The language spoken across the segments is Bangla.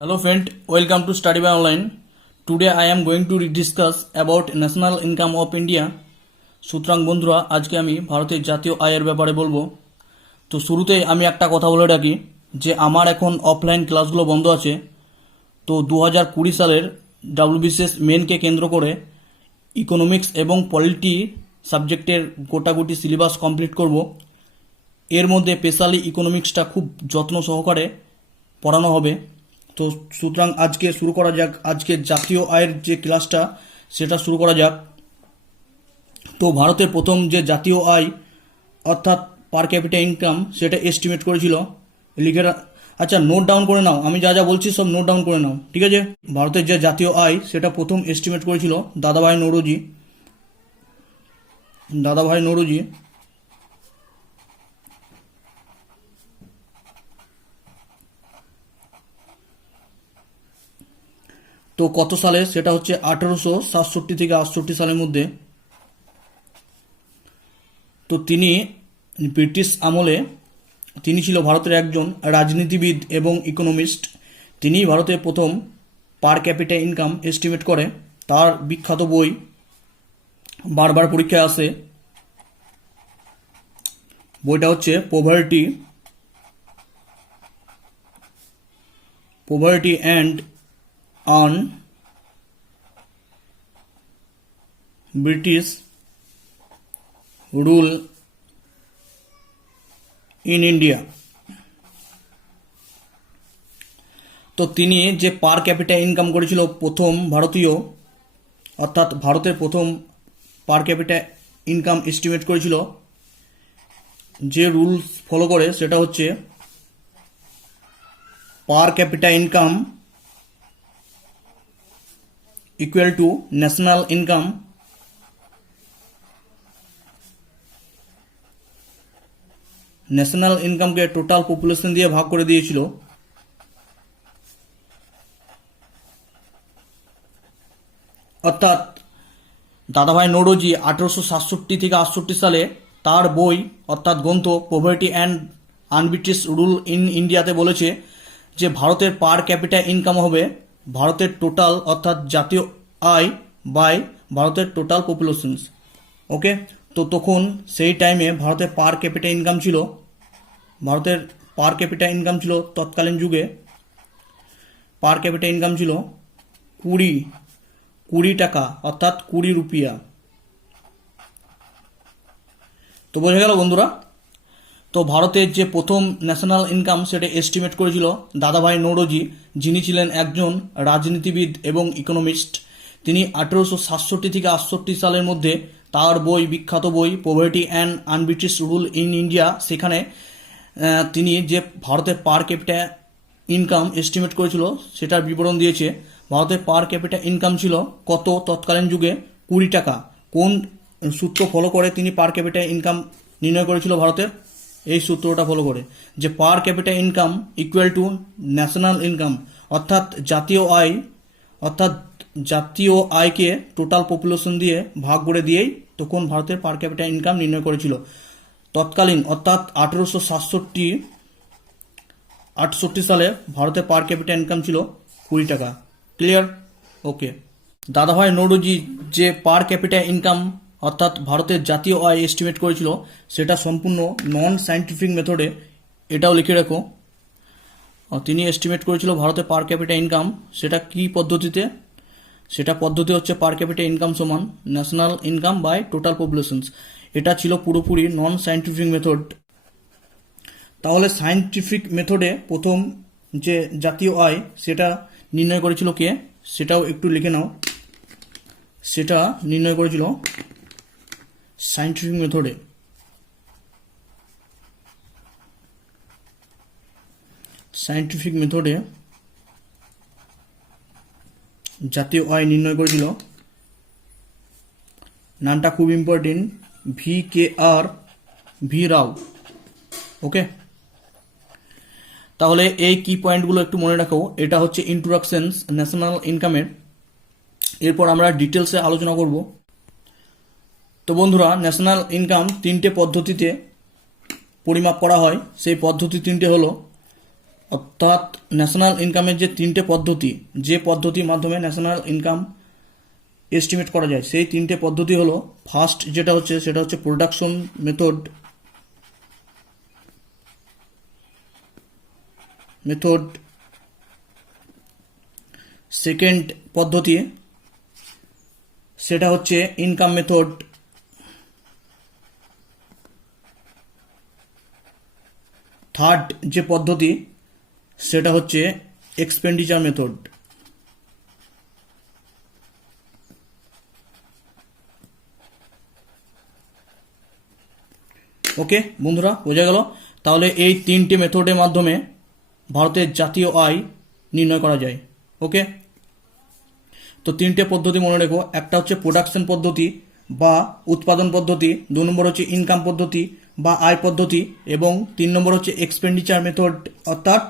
Hello friend, welcome to Study by Online. Today I am going to discuss about national income of India. সুতরাং বন্ধুরা আজকে আমি ভারতের জাতীয় আয়ের ব্যাপারে বলবো। তো শুরুতেই আমি একটা কথা বলে রাখি যে আমার এখন অফলাইন ক্লাসগুলো বন্ধ আছে। তো 2020 সালের WBCS মেনকে কেন্দ্র করে ইকোনমিক্স এবং পলিটি সাবজেক্টের গোটাগুটি সিলেবাস কমপ্লিট করব। এর মধ্যে স্পেশালি ইকোনমিক্সটা খুব যত্ন সহকারে পড়ানো হবে। তো সুতরাং আজকে শুরু করা যাক, আজকে জাতীয় আয়ের যে ক্লাসটা সেটা শুরু করা যাক। তো ভারতের প্রথম যে জাতীয় আয় অর্থাৎ পার ক্যাপিটা ইনকাম সেটা এস্টিমেট করেছিল লিখে আচ্ছা নোট ডাউন করে নাও, আমি যা যা বলছি সব নোট ডাউন করে নাও, ঠিক আছে। ভারতের যে জাতীয় আয় সেটা প্রথম এস্টিমেট করেছিল দাদাভাই নৌরোজি। তো কত সালে সেটা হচ্ছে 1867 থেকে 68 সালের মধ্যে। তো তিনি ব্রিটিশ আমলে তিনি ছিল ভারতের একজন রাজনীতিবিদ এবং ইকোনমিস্ট। তিনি ভারতের প্রথম পার ক্যাপিটা ইনকাম এস্টিমেট করে। তার বিখ্যাত বই বারবার পরীক্ষায় আসে, বইটা হচ্ছে poverty and earn British rule in India. তো তিনি যে পার ক্যাপিটা ইনকাম করেছিল প্রথম ভারতীয় অর্থাৎ ভারতের প্রথম পার ক্যাপিটা ইনকাম এস্টিমেট করেছিল, যে রুলস ফলো করে সেটা হচ্ছে per capita income equal to national income national ইনকামকে টোটাল পপুলেশন দিয়ে ভাগ করে দিয়েছিল। অর্থাৎ দাদাভাই নৌরোজি 1867 থেকে 68 সালে তার বই অর্থাৎ গ্রন্থ poverty and un-British rule in ইন্ডিয়াতে বলেছে যে ভারতের পার ক্যাপিটা ইনকাম হবে ভারতের টোটাল অর্থাৎ জাতীয় আয় বাই ভারতের টোটাল পপুলেশন। ওকে, তো তখন সেই টাইমে ভারতের পার ক্যাপিটা ইনকাম ছিল তৎকালীন যুগে পার ক্যাপিটা ইনকাম ছিল 20 টাকা অর্থাৎ 20 রুপিয়া। তো বোঝা গেল বন্ধুরা। তো ভারতের যে প্রথম ন্যাশনাল ইনকাম সেটা এস্টিমেট করেছিল দাদাভাই নৌরোজি, যিনি ছিলেন একজন রাজনীতিবিদ এবং ইকোনমিস্ট। তিনি 1867 থেকে 68 সালের মধ্যে তার বিখ্যাত বই poverty and un-British rule in India, সেখানে তিনি যে ভারতের পার ক্যাপিটা ইনকাম এস্টিমেট করেছিল সেটার বিবরণ দিয়েছে। ভারতের পার ক্যাপিটা ইনকাম ছিল কত তৎকালীন যুগে? 20 টাকা। কোন সূত্র ফলো করে তিনি পার ক্যাপিটা ইনকাম নির্ণয় করেছিল ভারতের? এই সূত্রটা ফলো করে যে পার capita income equal to national income অর্থাৎ জাতীয় আয়কে টোটাল পপুলেশন দিয়ে ভাগ করে দিয়েই তখন ভারতের পার ক্যাপিটা ইনকাম নির্ণয় করেছিল তৎকালীন অর্থাৎ 1868 সালে ভারতের পার ক্যাপিটা ইনকাম ছিল 20 টাকা। ক্লিয়ার? ওকে। দাদাভাই নৌরোজি যে পার ক্যাপিটা ইনকাম অর্থাৎ ভারতের জাতীয় আয় এস্টিমেট করেছিল সেটা সম্পূর্ণ নন সায়েন্টিফিক মেথডে, এটাও লিখে রাখো। তিনি এস্টিমেট করেছিল ভারতের পার ক্যাপিটা ইনকাম, সেটা কি পদ্ধতিতে? সেটা পদ্ধতি হচ্ছে পার ক্যাপিটা ইনকাম সমান national income by total population. এটা ছিল পুরোপুরি নন সায়েন্টিফিক মেথড। তাহলে সায়েন্টিফিক মেথডে প্রথম যে জাতীয় আয় সেটা নির্ণয় করেছিল কে, সেটাও একটু লিখে নাও। সেটা নির্ণয় করেছিল সায়েন্টিফিক মেথডে জাতীয় আয় নির্ণয় করেছিল, নামটা খুব ইম্পর্টেন্ট, ভি রাও। ওকে, তাহলে এই কি পয়েন্টগুলো একটু মনে রাখো। এটা হচ্ছে ইন্ট্রোডাকশন ন্যাশনাল ইনকামের। এরপর আমরা ডিটেলসে আলোচনা করব। তো বন্ধুরা, ন্যাশনাল ইনকাম 3টে পদ্ধতিতে পরিমাপ করা হয়। সেই পদ্ধতি 3টে হলো অর্থাৎ ন্যাশনাল ইনকামের যে তিনটে পদ্ধতি, যে পদ্ধতির মাধ্যমে ন্যাশনাল ইনকাম এস্টিমেট করা যায়, সেই তিনটে পদ্ধতি হলো, ফার্স্ট যেটা হচ্ছে সেটা হচ্ছে প্রোডাকশন মেথড। সেকেন্ড পদ্ধতি সেটা হচ্ছে ইনকাম মেথড। থার্ড যে পদ্ধতি সেটা হচ্ছে এক্সপেন্ডিচার মেথড। ওকে বন্ধুরা, বোঝা গেল? তাহলে এই তিনটে মেথডের মাধ্যমে ভারতের জাতীয় আয় নির্ণয় করা যায়। ওকে, তো তিনটে পদ্ধতি মনে রেখো। একটা হচ্ছে প্রোডাকশন পদ্ধতি বা উৎপাদন পদ্ধতি, 2 নম্বর হচ্ছে ইনকাম পদ্ধতি বা আয় পদ্ধতি, এবং 3 নম্বর হচ্ছে এক্সপেন্ডিচার মেথড, অর্থাৎ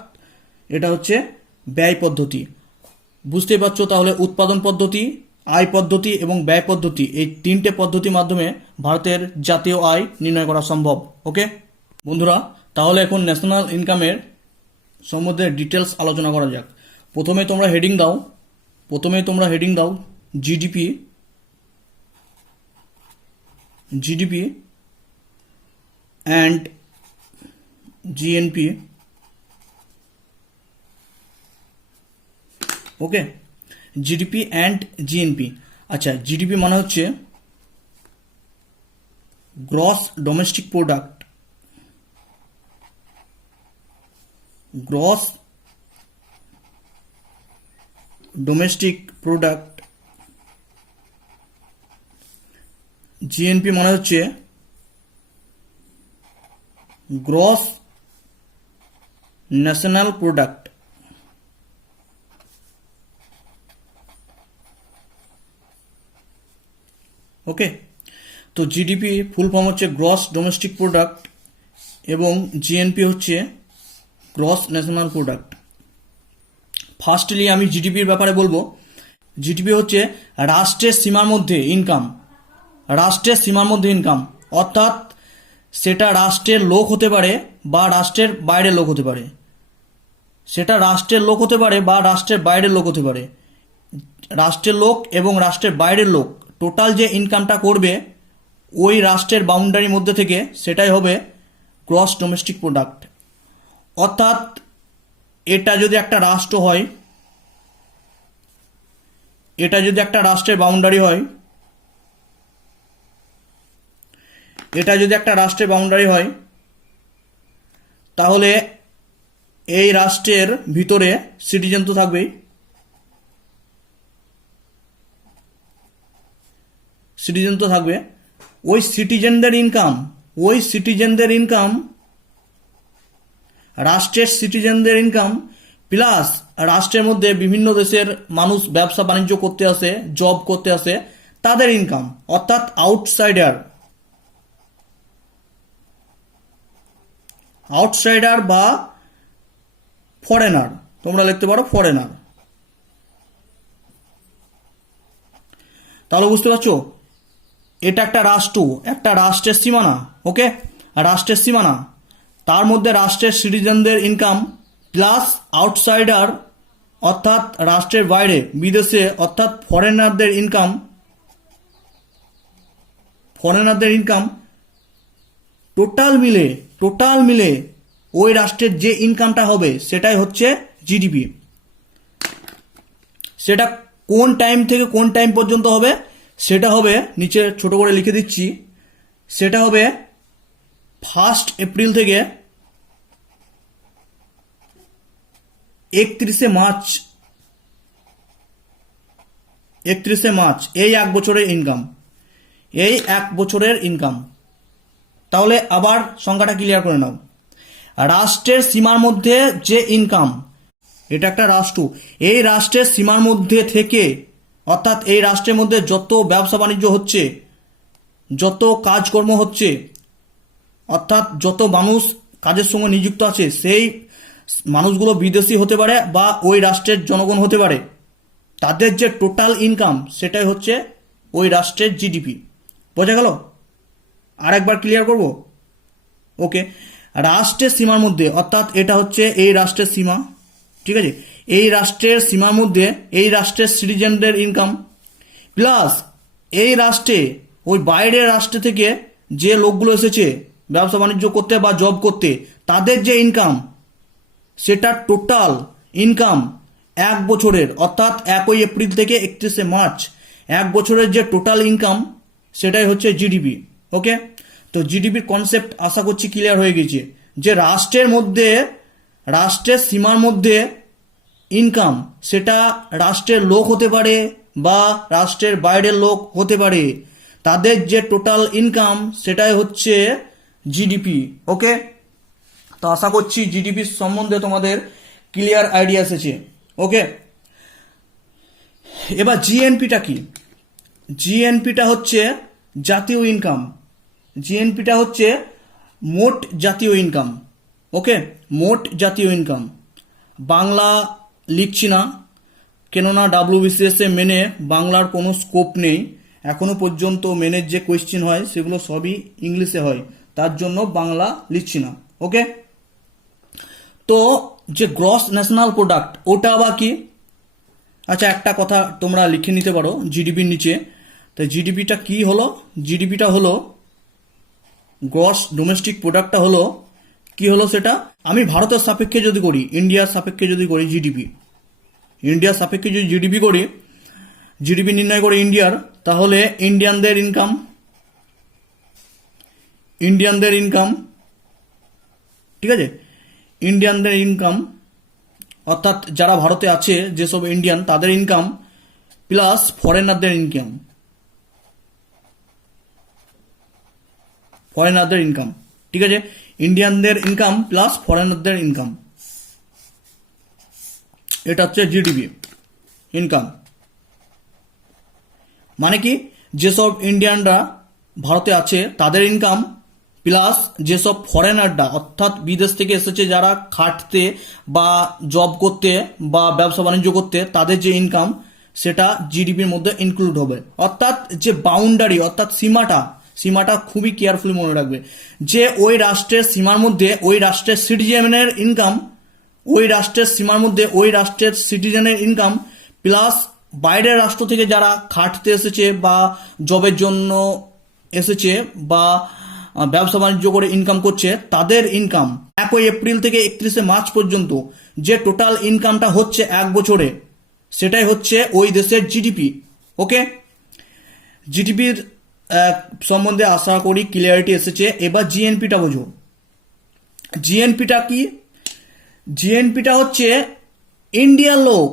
এটা হচ্ছে ব্যয় পদ্ধতি। বুঝতেই পারছো, তাহলে উৎপাদন পদ্ধতি, আয় পদ্ধতি এবং ব্যয় পদ্ধতি, এই তিনটে পদ্ধতির মাধ্যমে ভারতের জাতীয় আয় নির্ণয় করা সম্ভব। ওকে বন্ধুরা, তাহলে এখন ন্যাশনাল ইনকামের সম্বন্ধে ডিটেলস আলোচনা করা যাক। প্রথমে তোমরা হেডিং দাও GDP and GNP. Okay, GDP and GNP. আচ্ছা, জিডিপি মানে হচ্ছে গ্রস ডোমেস্টিক প্রোডাক্ট। জিএনপি মানে হচ্ছে গ্রস ন্যাশনাল প্রোডাক্ট। ওকে, তো জিডিপি ফুল ফর্ম হচ্ছে গ্রস ডোমেস্টিক প্রোডাক্ট এবং জিএনপি হচ্ছে গ্রস ন্যাশনাল প্রোডাক্ট। ফার্স্টলি আমি জিডিপির ব্যাপারে বলবো। জিডিপি হচ্ছে রাষ্ট্রের সীমার মধ্যে ইনকাম, অর্থাৎ সেটা রাষ্ট্রের লোক হতে পারে বা রাষ্ট্রের বাইরের লোক হতে পারে। রাষ্ট্রের লোক এবং রাষ্ট্রের বাইরের লোক টোটাল যে ইনকামটা করবে ওই রাষ্ট্রের বাউন্ডারির মধ্যে থেকে, সেটাই হবে গ্রস ডোমেস্টিক প্রোডাক্ট। অর্থাৎ এটা যদি একটা রাষ্ট্র হয়, রাষ্ট্রের বাউন্ডারি হয়, তাহলে এই রাষ্ট্রের ভিতরে সিটিজেন তো থাকবেই। ওই সিটিজেনদের ইনকাম রাষ্ট্রের সিটিজেনদের ইনকাম প্লাস রাষ্ট্রের মধ্যে বিভিন্ন দেশের মানুষ ব্যবসা বাণিজ্য করতে আসে, জব করতে আসে, তাদের ইনকাম, অর্থাৎ আউটসাইডার বা ফরেনার, তোমরা লিখতে পারো ফরেনার। তাহলে বুঝতে পারছো, এটা একটা রাষ্ট্রের সীমানা। ওকে, রাষ্ট্রের সীমানা, তার মধ্যে রাষ্ট্রের সিটিজেনদের ইনকাম প্লাস আউটসাইডার অর্থাৎ রাষ্ট্রের বাইরে বিদেশে অর্থাৎ ফরেনারদের ইনকাম টোটাল মিলে ওই রাষ্ট্রের যে ইনকামটা হবে সেটাই হচ্ছে জিডিপি। সেটা কোন টাইম থেকে কোন টাইম পর্যন্ত হবে সেটা হবে, নিচে ছোট করে লিখে দিচ্ছি, সেটা হবে 1 এপ্রিল থেকে 31 মার্চ, এই 1 বছরের ইনকাম। তাহলে আবার সংখ্যাটা ক্লিয়ার করে নাও। রাষ্ট্রের সীমার মধ্যে যে ইনকাম, এটা একটা রাষ্ট্র, এই রাষ্ট্রের সীমার মধ্যে থেকে, অর্থাৎ এই রাষ্ট্রের মধ্যে যত ব্যবসা বাণিজ্য হচ্ছে, যত কাজকর্ম হচ্ছে, অর্থাৎ যত মানুষ কাজের সঙ্গে নিযুক্ত আছে, সেই মানুষগুলো বিদেশি হতে পারে বা ওই রাষ্ট্রের জনগণ হতে পারে, তাদের যে টোটাল ইনকাম সেটাই হচ্ছে ওই রাষ্ট্রের জিডিপি। বোঝা গেল? আর একবার ক্লিয়ার করব। ওকে, রাষ্ট্রের সীমার মধ্যে, অর্থাৎ এটা হচ্ছে এই রাষ্ট্রের সীমা, ঠিক আছে, এই রাষ্ট্রের সীমার মধ্যে এই রাষ্ট্রের সিটিজেনদের ইনকাম প্লাস এই রাষ্ট্রে ওই বাইরের রাষ্ট্র থেকে যে লোকগুলো এসেছে ব্যবসা বাণিজ্য করতে বা জব করতে, তাদের যে ইনকাম, সেটা টোটাল ইনকাম এক বছরের, অর্থাৎ 1 এপ্রিল থেকে 31 মার্চ এক বছরের যে টোটাল ইনকাম, সেটাই হচ্ছে জিডিপি। ওকে, তো জিডিপির কনসেপ্ট আশা করছি ক্লিয়ার হয়ে গেছে, যে রাষ্ট্রের মধ্যে, রাষ্ট্রের সীমার মধ্যে ইনকাম, সেটা রাষ্ট্রের লোক হতে পারে বা রাষ্ট্রের বাইরের লোক হতে পারে, তাদের যে টোটাল ইনকাম সেটাই হচ্ছে জিডিপি। ওকে, তো আশা করছি জিডিপির সম্বন্ধে তোমাদের ক্লিয়ার আইডিয়া এসেছে। ওকে, এবার জিএনপিটা কি? জিএনপিটা হচ্ছে জাতীয় ইনকাম, জিএনপিটা হচ্ছে মোট জাতীয় ইনকাম। ওকে, মোট জাতীয় ইনকাম। বাংলা লিখছি না, কেননা ডাব্লিউবিসিএস এ মেনে বাংলার কোনো স্কোপ নেই, এখনো পর্যন্ত মেনের যে কোয়েশ্চেন হয় সেগুলো সবই ইংলিশে হয়, তার জন্য বাংলা লিখছি না। ওকে, তো যে গ্রস ন্যাশনাল প্রোডাক্ট, ওটা আবার কি? আচ্ছা, একটা কথা তোমরা লিখে নিতে পারো জিডিপির নিচে। তো জিডিপিটা কি হলো? জিডিপিটা হলো গ্রস ডোমেস্টিক প্রোডাক্টটা হলো কি হলো সেটা? আমি ভারতের সাপেক্ষে যদি করি, ইন্ডিয়ার সাপেক্ষে যদি করি জিডিপি, ইন্ডিয়ার সাপেক্ষে যদি জিডিপি করি, জিডিপি নির্ণয় করে ইন্ডিয়ার, তাহলে ইন্ডিয়ানদের ইনকাম, ইন্ডিয়ানদের ইনকাম, ঠিক আছে, ইন্ডিয়ানদের ইনকাম, অর্থাৎ যারা ভারতে আছে যেসব ইন্ডিয়ান, তাদের ইনকাম প্লাস ফরেনারদের ইনকাম, ফরেনারদের ইনকাম, ঠিক আছে, ইন্ডিয়ানদের ইনকাম প্লাস ফরেনারদের ইনকাম, এটা হচ্ছে জিডিপি ইনকাম। মানে কি? যেসব ইন্ডিয়ানরা ভারতে আছে তাদের ইনকাম প্লাস যেসব ফরেনাররা, অর্থাৎ বিদেশ থেকে এসেছে যারা খাটতে বা জব করতে বা ব্যবসা বাণিজ্য করতে, তাদের যে ইনকাম, সেটা জিডিপির মধ্যে ইনক্লুড হবে। অর্থাৎ যে বাউন্ডারি, অর্থাৎ সীমাটা, সীমাটা খুবই কেয়ারফুলি মনে রাখবে, যে ওই রাষ্ট্রের সীমার মধ্যে ওই রাষ্ট্রের সিটিজেনের ইনকাম, ওই রাষ্ট্রের সীমার মধ্যে ওই রাষ্ট্রের সিটিজেনের ইনকাম প্লাস বাইরের রাষ্ট্র থেকে যারা খাটতে এসেছে বা জবের জন্য এসেছে বা ব্যবসা বাণিজ্য করে ইনকাম করছে, তাদের ইনকাম 1 এপ্রিল থেকে 31 মার্চ পর্যন্ত যে টোটাল ইনকামটা হচ্ছে এক বছরে, সেটাই হচ্ছে ওই দেশের জিডিপি। ওকে, জিডিপির সম্বন্ধে আশা করি ক্লিয়ারিটি এসেছে। এবার জিএনপিটা বোঝো। জিএনপিটা কি? জিএনপিটা হচ্ছে ইন্ডিয়ার লোক,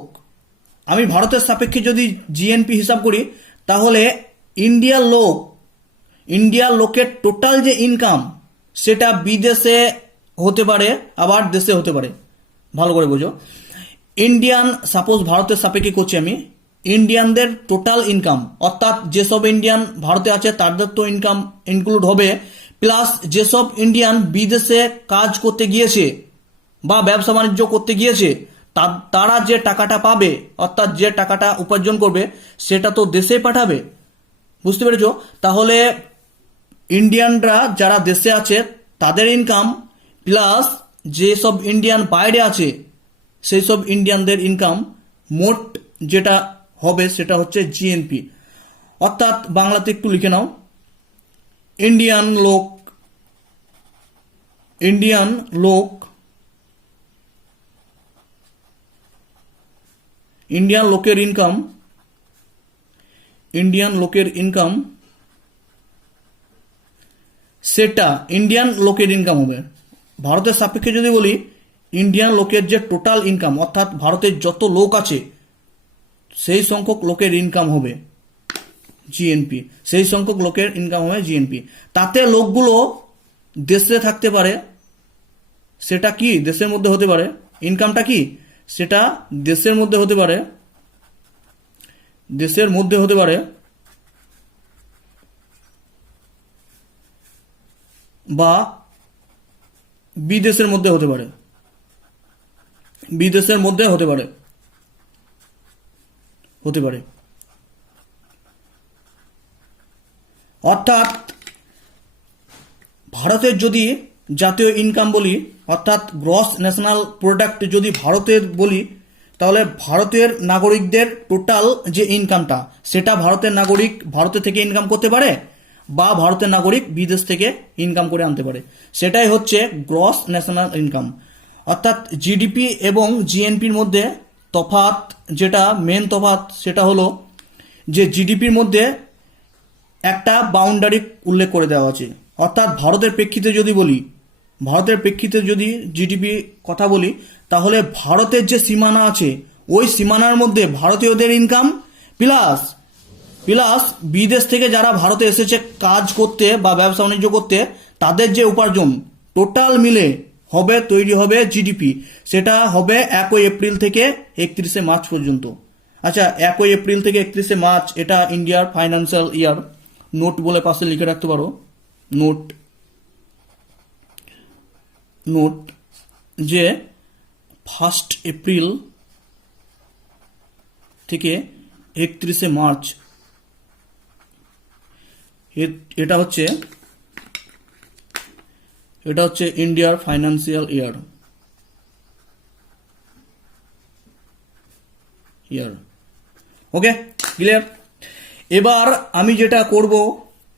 আমি ভারতের সাপেক্ষে যদি জিএনপি হিসাব করি, তাহলে ইন্ডিয়ার লোক, ইন্ডিয়ার লোকের টোটাল যে ইনকাম, সেটা বিদেশে হতে পারে আবার দেশে হতে পারে। ভালো করে বোঝো, ইন্ডিয়ান, সাপোজ ভারতের সাপেক্ষে করছি আমি, ইন্ডিয়ানদের টোটাল ইনকাম, অর্থাৎ যেসব ইন্ডিয়ান ভারতে আছে তাদের তো ইনকাম ইনক্লুড হবে, প্লাস যেসব ইন্ডিয়ান বিদেশে কাজ করতে গিয়েছে বা ব্যবসা বাণিজ্য করতে গিয়েছে, তারা যে টাকাটা পাবে, অর্থাৎ যে টাকাটা উপার্জন করবে, সেটা তো দেশে পাঠাবে। বুঝতে পেরেছো? তাহলে ইন্ডিয়ানরা যারা দেশে আছে তাদের ইনকাম প্লাস যেসব ইন্ডিয়ান বাইরে আছে সেই সব ইন্ডিয়ানদের ইনকাম, মোট যেটা হবে সেটা হচ্ছে জিএনপি। অর্থাৎ বাংলাতে একটু লিখে নাও, ইন্ডিয়ান লোক, ইন্ডিয়ান লোক, ইন্ডিয়ান লোকের ইনকাম, ইন্ডিয়ান লোকের ইনকাম, সেটা ইন্ডিয়ান লোকের ইনকাম হবে। ভারতের সাপেক্ষে যদি বলি, ইন্ডিয়ান লোকের যে টোটাল ইনকাম, অর্থাৎ ভারতের যত লোক আছে সেই সংখ্যক লোকের ইনকাম হবে জিএনপি, সেই সংখ্যক লোকের ইনকাম হবে জিএনপি। তাতে লোকগুলো দেশে থাকতে পারে, সেটা কি দেশের মধ্যে হতে পারে, ইনকামটা কি সেটা দেশের মধ্যে হতে পারে, দেশের মধ্যে হতে পারে বা বিদেশের মধ্যে হতে পারে, বিদেশের মধ্যে হতে পারে, হতে পারে। অর্থাৎ ভারতের যদি জাতীয় ইনকাম বলি, অর্থাৎ গ্রস ন্যাশনাল প্রোডাক্ট যদি ভারতের বলি, তাহলে ভারতের নাগরিকদের টোটাল যে ইনকামটা, সেটা ভারতের নাগরিক ভারতে থেকে ইনকাম করতে পারে বা ভারতের নাগরিক বিদেশ থেকে ইনকাম করে আনতে পারে, সেটাই হচ্ছে গ্রস ন্যাশনাল ইনকাম। অর্থাৎ জিডিপি এবং জিএনপির মধ্যে তফাৎ, যেটা মেন তফাৎ, সেটা হলো যে জিডিপির মধ্যে একটা বাউন্ডারি উল্লেখ করে দেওয়া আছে। অর্থাৎ ভারতের প্রেক্ষিতে যদি জিডিপি কথা বলি, তাহলে ভারতের যে সীমানা আছে ওই সীমানার মধ্যে ভারতীয়দের ইনকাম প্লাস প্লাস বিদেশ থেকে যারা ভারতে এসেছে কাজ করতে বা ব্যবসা বাণিজ্য করতে, তাদের যে উপার্জন, টোটাল মিলে তৈরি হবে জিডিপি। সেটা হবে 1 এপ্রিল থেকে 31 মার্চ পর্যন্ত। আচ্ছা, 1 এপ্রিল থেকে 31 মার্চ এটা ইন্ডিয়ার ফাইন্যান্সিয়াল ইয়ার। নোট বলে পাশে লিখে রাখতে পারো, নোট যে 1 এপ্রিল থেকে 31 মার্চ এটা হচ্ছে ইন্ডিয়ার ফাইন্যান্সিয়াল ইয়ার। ওকে, ক্লিয়ার। এবার আমি যেটা করব,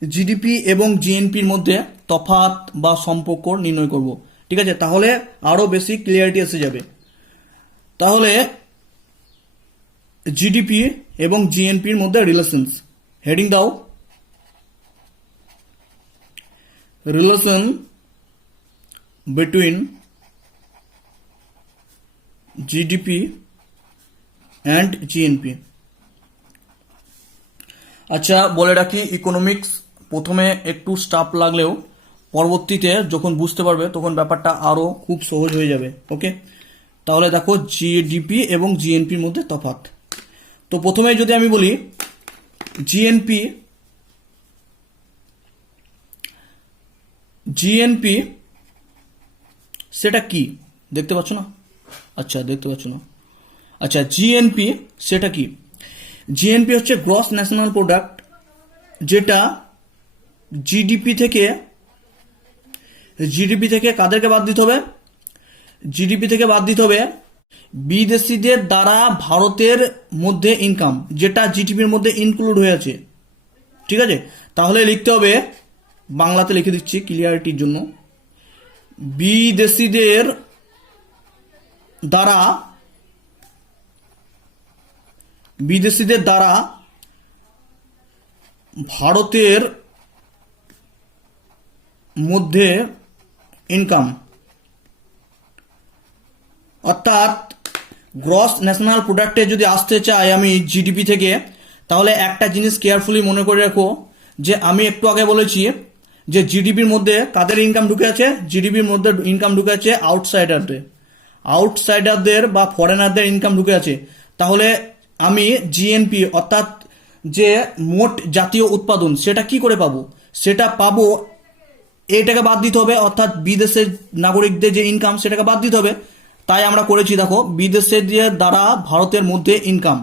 জিডিপি এবং জিএনপির মধ্যে তফাৎ বা সম্পর্ক নির্ণয় করব। ঠিক আছে, তাহলে আরো বেশি ক্লিয়ারিটি এসে যাবে। তাহলে জিডিপি এবং জিএনপির মধ্যে রিলেশনস, হেডিং দাও, relation between GDP and GNP. আচ্ছা, বলে রাখি, ইকোনমিক্স প্রথমে একটু স্টাফ লাগলেও পরবর্তীতে যখন বুঝতে পারবে তখন ব্যাপারটা আরও খুব সহজ হয়ে যাবে। ওকে, তাহলে দেখো জিডিপি এবং জিএনপির মধ্যে তফাৎ। তো প্রথমে যদি আমি বলি জিএনপি সেটা কি, দেখতে পাচ্ছ না? আচ্ছা, জিএনপি সেটা কি? জিএনপি হচ্ছে গ্রস ন্যাশনাল প্রোডাক্ট, যেটা জিডিপি থেকে কাদেরকে বাদ দিতে হবে? জিডিপি থেকে বাদ দিতে হবে বিদেশিদের দ্বারা ভারতের মধ্যে ইনকাম, যেটা জিডিপির মধ্যে ইনক্লুড হয়ে আছে। ঠিক আছে, তাহলে লিখতে হবে, বাংলাতে লিখে দিচ্ছি ক্লিয়ারিটির জন্য, বিদেশিদের দ্বারা ভারতের মধ্যে ইনকাম। অর্থাৎ গ্রস ন্যাশনাল প্রোডাক্টে যদি আসতে চাই আমি জিডিপি থেকে, তাহলে একটা জিনিস কেয়ারফুলি মনে করে রাখো, যে আমি একটু আগে বলেছি যে জিডিপির মধ্যে কাদের ইনকাম ঢুকে আছে? জিডিপির মধ্যে ইনকাম ঢুকে আছে আউটসাইডারদের বা ফরেনারদের ইনকাম ঢুকে আছে। তাহলে আমি জিএনপি অর্থাৎ যে মোট জাতীয় উৎপাদন, সেটা কি করে পাবো? সেটা পাবো, এটাকে বাদ দিতে হবে, অর্থাৎ বিদেশের নাগরিকদের যে ইনকাম সেটাকে বাদ দিতে হবে। তাই আমরা করেছি, দেখো, বিদেশের দ্বারা ভারতের মধ্যে ইনকাম।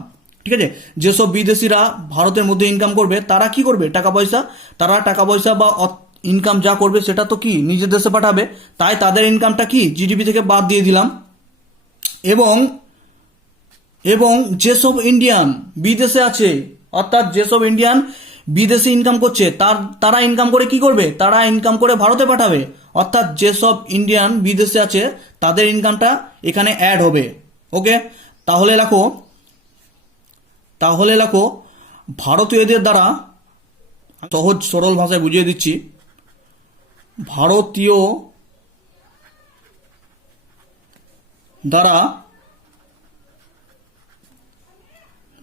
ঠিক আছে, যেসব বিদেশিরা ভারতের মধ্যে ইনকাম করবে, তারা কি করবে? টাকা পয়সা বা ইনকাম যা করবে সেটা তো কি নিজের দেশে পাঠাবে। তাই তাদের ইনকামটা কি জিডিপি থেকে বাদ দিয়ে দিলাম। এবং যেসব ইন্ডিয়ান বিদেশে আছে, অর্থাৎ যেসব ইন্ডিয়ান বিদেশে ইনকাম করছে, তারা ইনকাম করে কি করবে? তারা ইনকাম করে ভারতে পাঠাবে। অর্থাৎ যেসব ইন্ডিয়ান বিদেশে আছে তাদের ইনকামটা এখানে অ্যাড হবে। ওকে, তাহলে লেখো ভারতীয়দের দ্বারা, সহজ সরল ভাষায় বুঝিয়ে দিচ্ছি,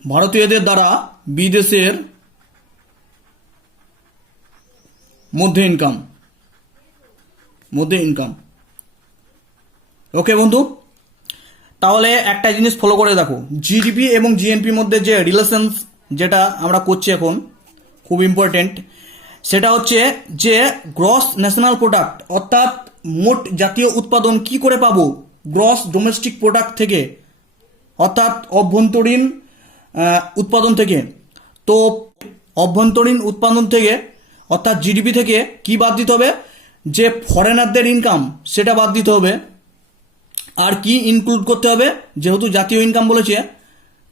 ভারতীয়দের দ্বারা বিদেশের মধ্যে ইনকাম। ওকে বন্ধু, তাহলে একটা জিনিস ফলো করে দেখো, জিডিপি এবং জিএনপির মধ্যে যে রিলেশনস যেটা আমরা করছি এখন, খুব ইম্পর্টেন্ট, সেটা হচ্ছে যে গ্রস ন্যাশনাল প্রোডাক্ট, অর্থাৎ মোট জাতীয় উৎপাদন কি করে পাবো? গ্রস ডোমেস্টিক প্রোডাক্ট থেকে, অর্থাৎ অভ্যন্তরীণ উৎপাদন থেকে। তো অভ্যন্তরীণ উৎপাদন থেকে, অর্থাৎ জিডিপি থেকে কি বাদ দিতে হবে? যে ফরেনারদের ইনকাম সেটা বাদ দিতে হবে। আর কি ইনক্লুড করতে হবে, যেহেতু জাতীয় ইনকাম বলেছে,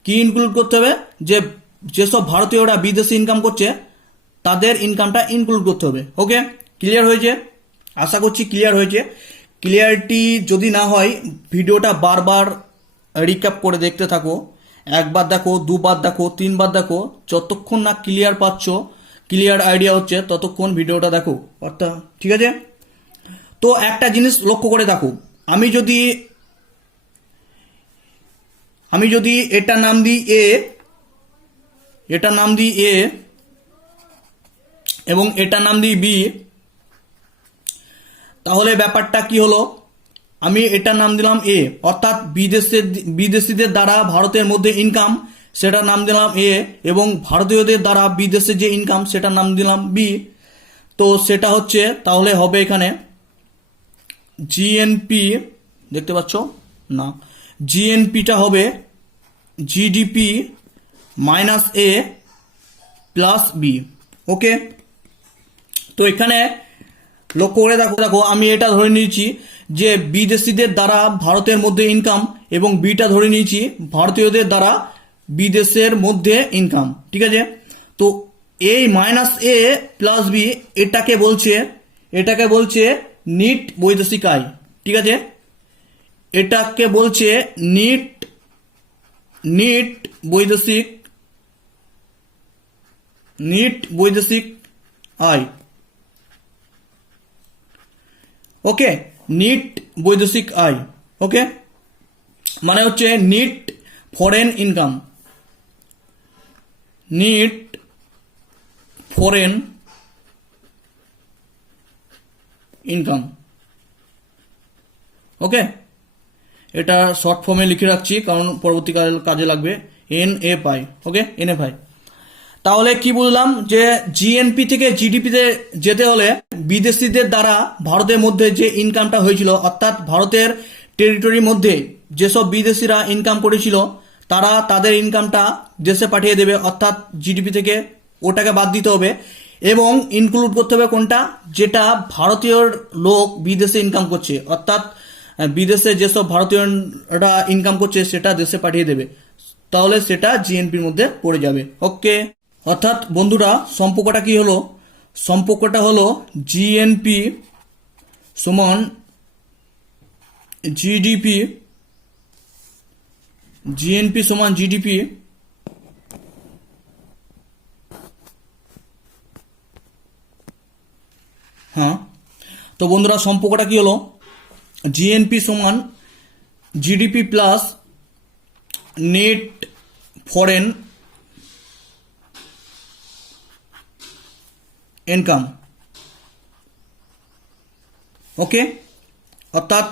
কি ইনক্লুড করতে হবে, যে যেসব ভারতীয়রা বিদেশে ইনকাম করছে তাদের ইনকামটা ইনক্লুড করতে হবে। ওকে, ক্লিয়ার হয়েছে? আশা করছি ক্লিয়ার হয়েছে। ক্লিয়ারিটি যদি না হয় ভিডিওটা বারবার রিক্যাপ করে দেখতে থাকো, একবার দেখো, দুবার দেখো, তিনবার দেখো, যতক্ষণ না ক্লিয়ার পাচ্ছ, ক্লিয়ার আইডিয়া হচ্ছে, ততক্ষণ ভিডিওটা দেখো। অর্থাৎ ঠিক আছে? তো একটা জিনিস লক্ষ্য করে দেখো, আমি যদি এটা নাম দিই এ, এটা নাম দিই এ এবং এটা নাম দিই বি, তাহলে ব্যাপারটা কি হলো, আমি এটার নাম দিলাম এ, অর্থাৎ বিদেশিদের দ্বারা ভারতের মধ্যে ইনকাম সেটার নাম দিলাম এ, এবং ভারতীয়দের দ্বারা বিদেশে যে ইনকাম সেটার নাম দিলাম বি। তো সেটা হচ্ছে, তাহলে হবে এখানে জিএনপি, দেখতে পাচ্ছ না, জিএনপিটা হবে জিডিপি মাইনাস এ প্লাস বি। ওকে, তো এখানে লক্ষ্য করে দেখো আমি এটা ধরে নিয়েছি যে বিদেশিদের দ্বারা ভারতের মধ্যে ইনকাম, এবং বিটা ধরে নিয়েছি ভারতীয়দের দ্বারা বিদেশের মধ্যে ইনকাম। ঠিক আছে? তো এই মাইনাস এ প্লাস বি এটাকে বলছে নিট বৈদেশিক আয়। ঠিক আছে? এটাকে বলছে নিট বৈদেশিক আয়। ওকে, নিট বৈদেশিক আয়। ওকে, মানে হচ্ছে net foreign income, net foreign income. Okay, এটা শর্ট ফর্মে লিখে রাখছি কারণ পরবর্তীকালে কাজে লাগবে, এনএফআই। ওকে, এনএফআই। তাহলে কি বুঝলাম, যে জিএনপি থেকে জিডিপিতে যেতে হলে বিদেশিদের দ্বারা ভারতের মধ্যে যে ইনকামটা হয়েছিল, অর্থাৎ ভারতের টেরিটরির মধ্যে যেসব বিদেশিরা ইনকাম করেছিল তারা তাদের ইনকামটা দেশে পাঠিয়ে দেবে, অর্থাৎ জিডিপি থেকে ওটাকে বাদ দিতে হবে, এবং ইনক্লুড করতে হবে কোনটা, যেটা ভারতীয় লোক বিদেশে ইনকাম করছে, অর্থাৎ বিদেশে যেসব ভারতীয়রা ইনকাম করছে সেটা দেশে পাঠিয়ে দেবে, তাহলে সেটা জিএনপির মধ্যে পড়ে যাবে। ওকে, অর্থাৎ বন্ধুরা সম্পর্কটা কি হলো, সম্পর্কটা হলো জিএনপি সমান জিডিপি, জিএনপি সমান জিডিপি হ্যাঁ, তো বন্ধুরা সম্পর্কটা কি হলো, জিএনপি সমান GDP plus net foreign income. Okay, অর্থাৎ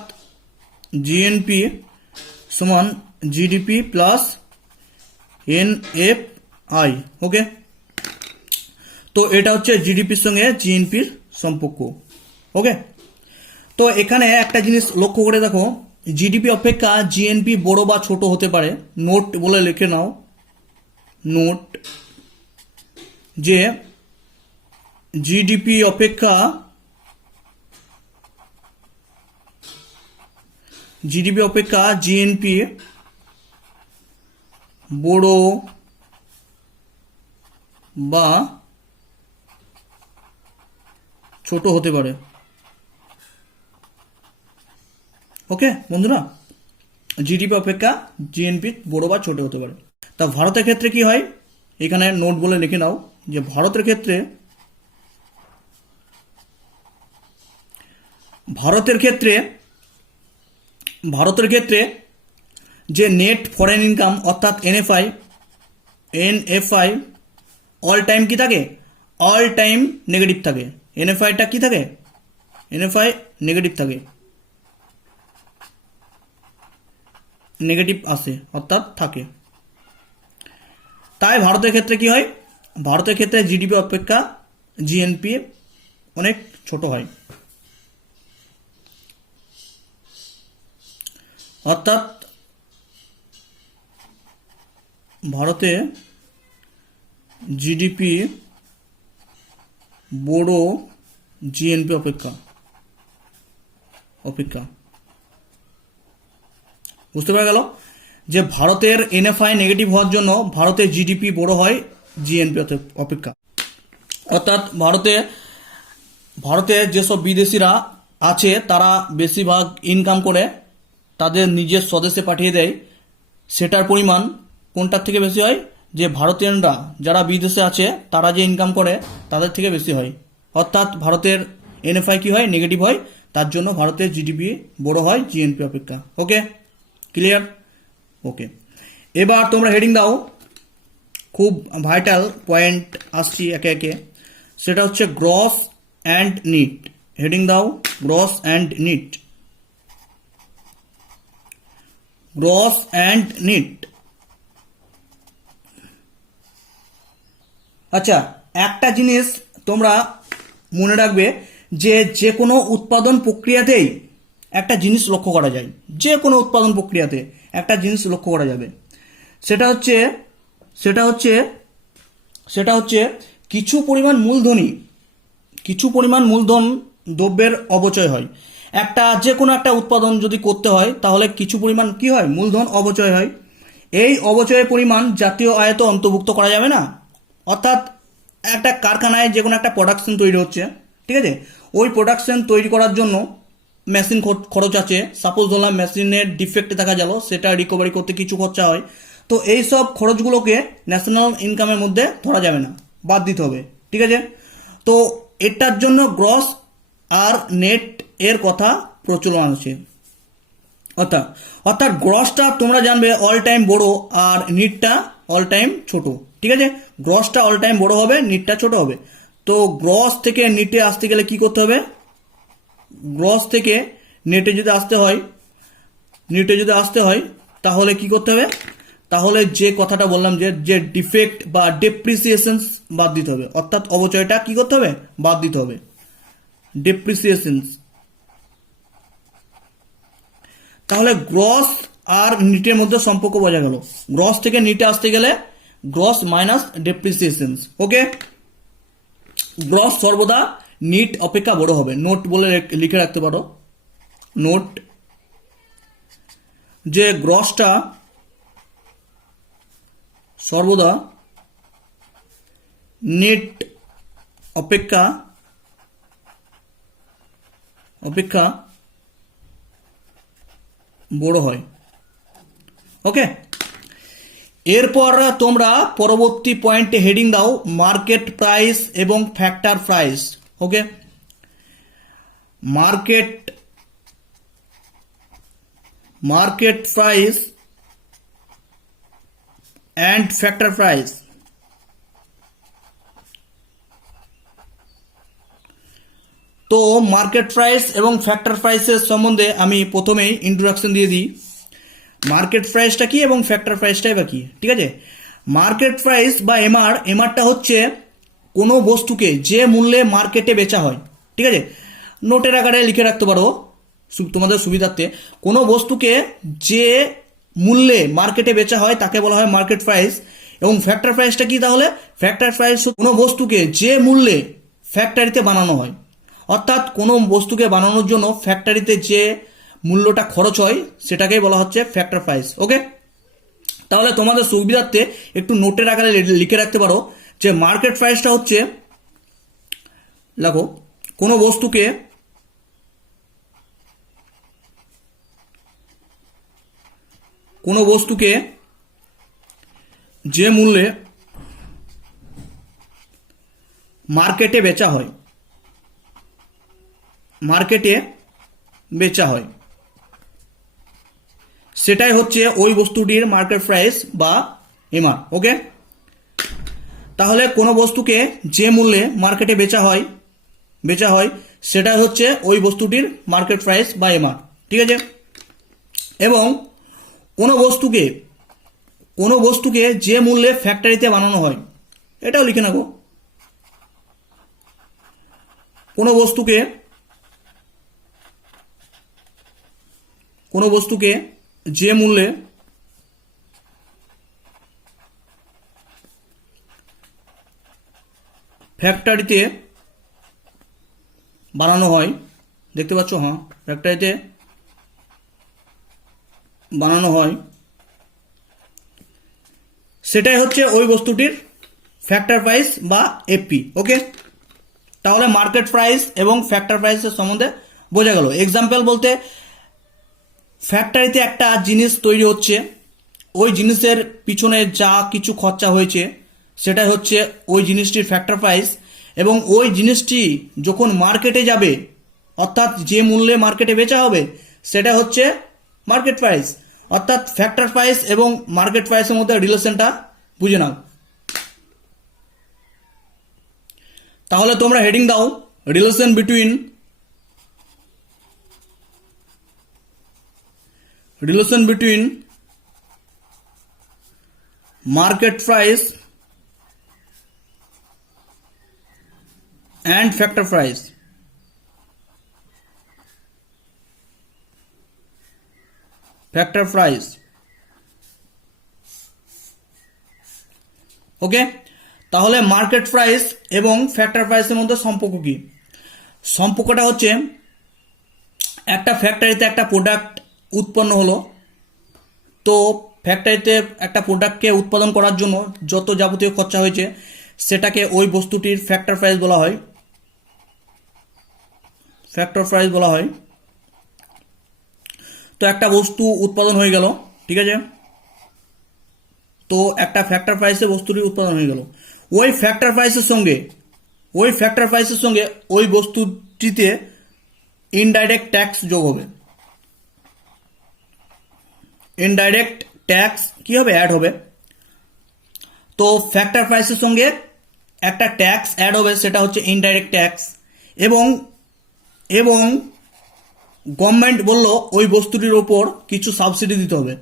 জিএনপি সমান জিডিপি প্লাস এনএফআই। ওকে, তো এটা হচ্ছে জিডিপির সঙ্গে জিএনপির সম্পর্ক। ওকে, তো এখানে একটা জিনিস লক্ষ্য করে দেখো, জিডিপি অপেক্ষা জিএনপি বড় বা ছোট হতে পারে। নোট বলে লিখে নাও, নোট, যে জিডিপি অপেক্ষা জিএনপি বড় বা ছোট হতে পারে। ওকে বন্ধুরা, জিডিপি অপেক্ষা জিএনপি বড় বা ছোট হতে পারে। তা ভারতের ক্ষেত্রে কি হয়, এখানে নোট বলে লিখে নাও, যে ভারতের ক্ষেত্রে যে নেট ফরেন ইনকাম অর্থাৎ এনএফআই অল টাইম কি থাকে, অল টাইম নেগেটিভ থাকে। এনএফআইটা কি থাকে, এনএফআই নেগেটিভ থাকে, নেগেটিভ আসে অর্থাৎ থাকে। তাই ভারতের ক্ষেত্রে কি হয়, ভারতের ক্ষেত্রে জিডিপি অপেক্ষা জিএনপি অনেক ছোট হয়, অর্থাৎ ভারতে জিডিপি বড় জিএনপি অপেক্ষা। অপেক্ষা। বুঝতে পারা গেল যে ভারতের এনএফআই নেগেটিভ হওয়ার জন্য ভারতের জিডিপি বড় হয় জিএনপি অপেক্ষা। অর্থাৎ ভারতে যেসব বিদেশিরা আছে তারা বেশিরভাগ ইনকাম করে তাদের নিজের স্বদেশে পাঠিয়ে দেয়, সেটার পরিমাণ কোনটার থেকে বেশি হয়? যে ভারতীয়রা যারা বিদেশে আছে তারা যে ইনকাম করে তাদের থেকে বেশি হয়। অর্থাৎ ভারতের এনএফআই কি হয়? নেগেটিভ হয়, তার জন্য ভারতের জিডিপি বড় হয় জিএনপি অপেক্ষা। ওকে, ক্লিয়ার? ওকে, এবার তোমরা হেডিং দাও। খুব ভাইটাল পয়েন্ট আসছি একে একে, সেটা হচ্ছে গ্রস অ্যান্ড নিট। হেডিং দাও gross and net. Gross and net. আচ্ছা, একটা জিনিস তোমরা মনে রাখবে যে যে কোনো উৎপাদন প্রক্রিয়াতেই একটা জিনিস লক্ষ্য করা যায়। যে কোনো উৎপাদন প্রক্রিয়াতে একটা জিনিস লক্ষ্য করা যাবে, সেটা হচ্ছে কিছু পরিমাণ মূলধন দ্রব্যের অপচয় হয়। যে কোনো একটা উৎপাদন যদি করতে হয় তাহলে কিছু পরিমাণ কি হয়? মূলধন অপচয় হয়। এই অপচয়ের পরিমাণ জাতীয় আয়তে অন্তর্ভুক্ত করা যাবে না। অর্থাৎ একটা কারখানায় যে কোনো একটা প্রোডাকশন তৈরি হচ্ছে, ঠিক আছে, ওই প্রোডাকশন তৈরি করার জন্য মেশিন খরচ আছে। সাপোজ ধরলাম মেশিনের ডিফেক্ট দেখা গেল, সেটা রিকভারি করতে কিছু খরচা হয়। তো এই সব খরচগুলোকে ন্যাশনাল ইনকামের মধ্যে ধরা যাবে না, বাদ দিতে হবে, ঠিক আছে। তো এটার জন্য গ্রস আর নেট এর কথা প্রচলন আছে। অর্থাৎ গ্রসটা তোমরা জানবে অল টাইম বড় আর নিটটা অল টাইম ছোট, ঠিক আছে। গ্রসটা অল টাইম বড় হবে, নিটটা ছোট হবে। তো গ্রস থেকে নিটে আসতে গেলে কি করতে হবে? গ্রস থেকে নিটে যদি আসতে হয় তাহলে কি করতে হবে? তাহলে যে কথাটা বললাম যে ডিফেক্ট বা ডেপ্রিসিয়েশন বাদ দিতে হবে। অর্থাৎ অবচয়টা কি করতে হবে? বাদ দিতে হবে, ডেপ্রিসিয়েশন। তাহলে গ্রস আর নিটের মধ্যে সম্পর্ক বোঝা গেল। গ্রস থেকে নিটে আসতে গেলে গ্রস মাইনাস ডেপ্রিসিয়েশন। ওকে, গ্রস সর্বদা নিট অপেক্ষা বড় হবে। নোট বলে লিখে রাখতে পারো, নোট, যে গ্রসটা সর্বদা নেট অপেক্ষা বড় হয়। ওকে, এরপর তোমরা পরবর্তী পয়েন্টে হেডিং দাও মার্কেট প্রাইস এবং factor price. Okay, market price and factor price. তো মার্কেট প্রাইস এবং ফ্যাক্টর প্রাইসের সম্বন্ধে আমি প্রথমেই ইন্ট্রোডাকশন দিয়ে দিই। মার্কেট প্রাইসটা কি এবং ফ্যাক্টর প্রাইসটাই বা কি, ঠিক আছে। মার্কেট প্রাইস বা এমআরটা হচ্ছে কোনো বস্তুকে যে মূল্যে মার্কেটে বেচা হয়, ঠিক আছে। নোটের আকারে লিখে রাখতে পারো তোমাদের সুবিধার্থে। কোনো বস্তুকে যে মূল্যে মার্কেটে বেচা হয় তাকে বলা হয় মার্কেট প্রাইস। এবং ফ্যাক্টর প্রাইসটা কি? তাহলে ফ্যাক্টর প্রাইস কোনো বস্তুকে যে মূল্যে ফ্যাক্টরিতে বানানো হয়, অর্থাৎ কোনো বস্তুকে বানানোর জন্য ফ্যাক্টরিতে যে মূল্যটা খরচ হয় সেটাকেই বলা হচ্ছে ফ্যাক্টর প্রাইস। ওকে, তাহলে তোমাদের সুবিধার্থে একটু নোটের আকারে লিখে রাখতে পারো যে মার্কেট প্রাইসটা হচ্ছে, দেখো, কোনো বস্তুকে যে মূল্যে মার্কেটে বেচা হয় সেটাই হচ্ছে ওই বস্তুটির মার্কেট প্রাইস বা এমআর। ওকে, তাহলে কোনো বস্তুকে যে মূল্যে মার্কেটে বেচা হয় সেটাই হচ্ছে ওই বস্তুটির মার্কেট প্রাইস বা এমআর, ঠিক আছে। এবং কোনো বস্তুকে যে মূল্যে ফ্যাক্টরিতে বানানো হয়, এটাও লিখে নেবো। কোনো বস্তুকে যে মূল্যে ফ্যাক্টরিতে বানানো হয়, দেখতে পাচ্ছ? হ্যাঁ, ফ্যাক্টরিতে বানানো হয় সেটাই হচ্ছে ওই বস্তুটির ফ্যাক্টর প্রাইস বা এফপি। ওকে, তাহলে মার্কেট প্রাইস এবং ফ্যাক্টর প্রাইসের সম্বন্ধে বোঝা গেল। এক্সাম্পল বলতে ফ্যাক্টরিতে একটা জিনিস তৈরি হচ্ছে, ওই জিনিসের পিছনে যা কিছু খরচা হয়েছে সেটাই হচ্ছে ওই জিনিসটির ফ্যাক্টর প্রাইস, এবং ওই জিনিসটি যখন মার্কেটে যাবে অর্থাৎ যে মূল্যে মার্কেটে বেচা হবে সেটা হচ্ছে মার্কেট প্রাইস। অর্থাৎ ফ্যাক্টর প্রাইস এবং মার্কেট প্রাইসের মধ্যে রিলেশনটা বুঝে নাও। তাহলে তোমরা হেডিং দাও relation between market price and factor price. Factor price. ওকে, তাহলে মার্কেট প্রাইস এবং ফ্যাক্টর প্রাইসের মধ্যে সম্পর্ক কি? সম্পর্কটা হচ্ছে একটা ফ্যাক্টরিতে একটা প্রোডাক্ট উৎপন্ন হলো, তো ফ্যাক্টরিতে একটা প্রোডাক্টকে উৎপাদন করার জন্য যত যাবতীয় খরচা হয়েছে সেটাকে ওই বস্তুটির ফ্যাক্টর প্রাইস বলা হয়। ফ্যাক্টর প্রাইস বলা হয়। তো একটা বস্তু উৎপাদন হয়ে গেল, ঠিক আছে, তো একটা ফ্যাক্টর প্রাইসে বস্তুটি উৎপাদন হয়ে গেল, ওই ফ্যাক্টর প্রাইসের সঙ্গে ওই বস্তুটিতে ইনডাইরেক্ট ট্যাক্স যোগ হবে। ইনডাইরেক্ট ট্যাক্স কি হবে? অ্যাড হবে। তো ফ্যাক্টর প্রাইসের সঙ্গে একটা ট্যাক্স অ্যাড হবে, সেটা হচ্ছে ইনডাইরেক্ট ট্যাক্স, এবং গভর্নমেন্ট বললো ওই বস্তুটির ওপর কিছু সাবসিডি দিতে হবে।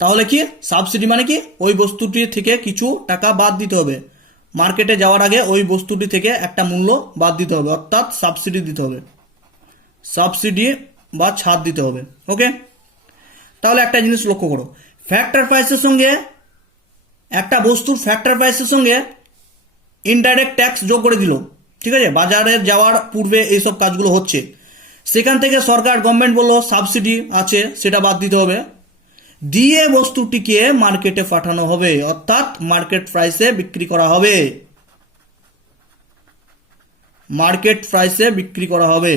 তাহলে কি সাবসিডি মানে কি? ওই বস্তুটি থেকে কিছু টাকা বাদ দিতে হবে, মার্কেটে যাওয়ার আগে ওই বস্তুটি থেকে একটা মূল্য বাদ দিতে হবে, অর্থাৎ সাবসিডি দিতে হবে, সাবসিডি বা ছাড় দিতে হবে। ওকে, তাহলে একটা জিনিস লক্ষ্য করো, ফ্যাক্টর প্রাইসের সঙ্গে একটা বস্তুর ফ্যাক্টর প্রাইসের সঙ্গে ইনডাইরেক্ট ট্যাক্স যোগ করে দিল, ঠিক আছে, বাজারে যাওয়ার পূর্বে এইসব কাজগুলো হচ্ছে, সেখান থেকে সরকার গভর্নমেন্ট বললো সাবসিডি আছে সেটা বাদ দিতে হবে, দিয়ে বস্তুটিকে মার্কেটে পাঠানো হবে, অর্থাৎ মার্কেট প্রাইসে বিক্রি করা হবে, মার্কেট প্রাইসে বিক্রি করা হবে।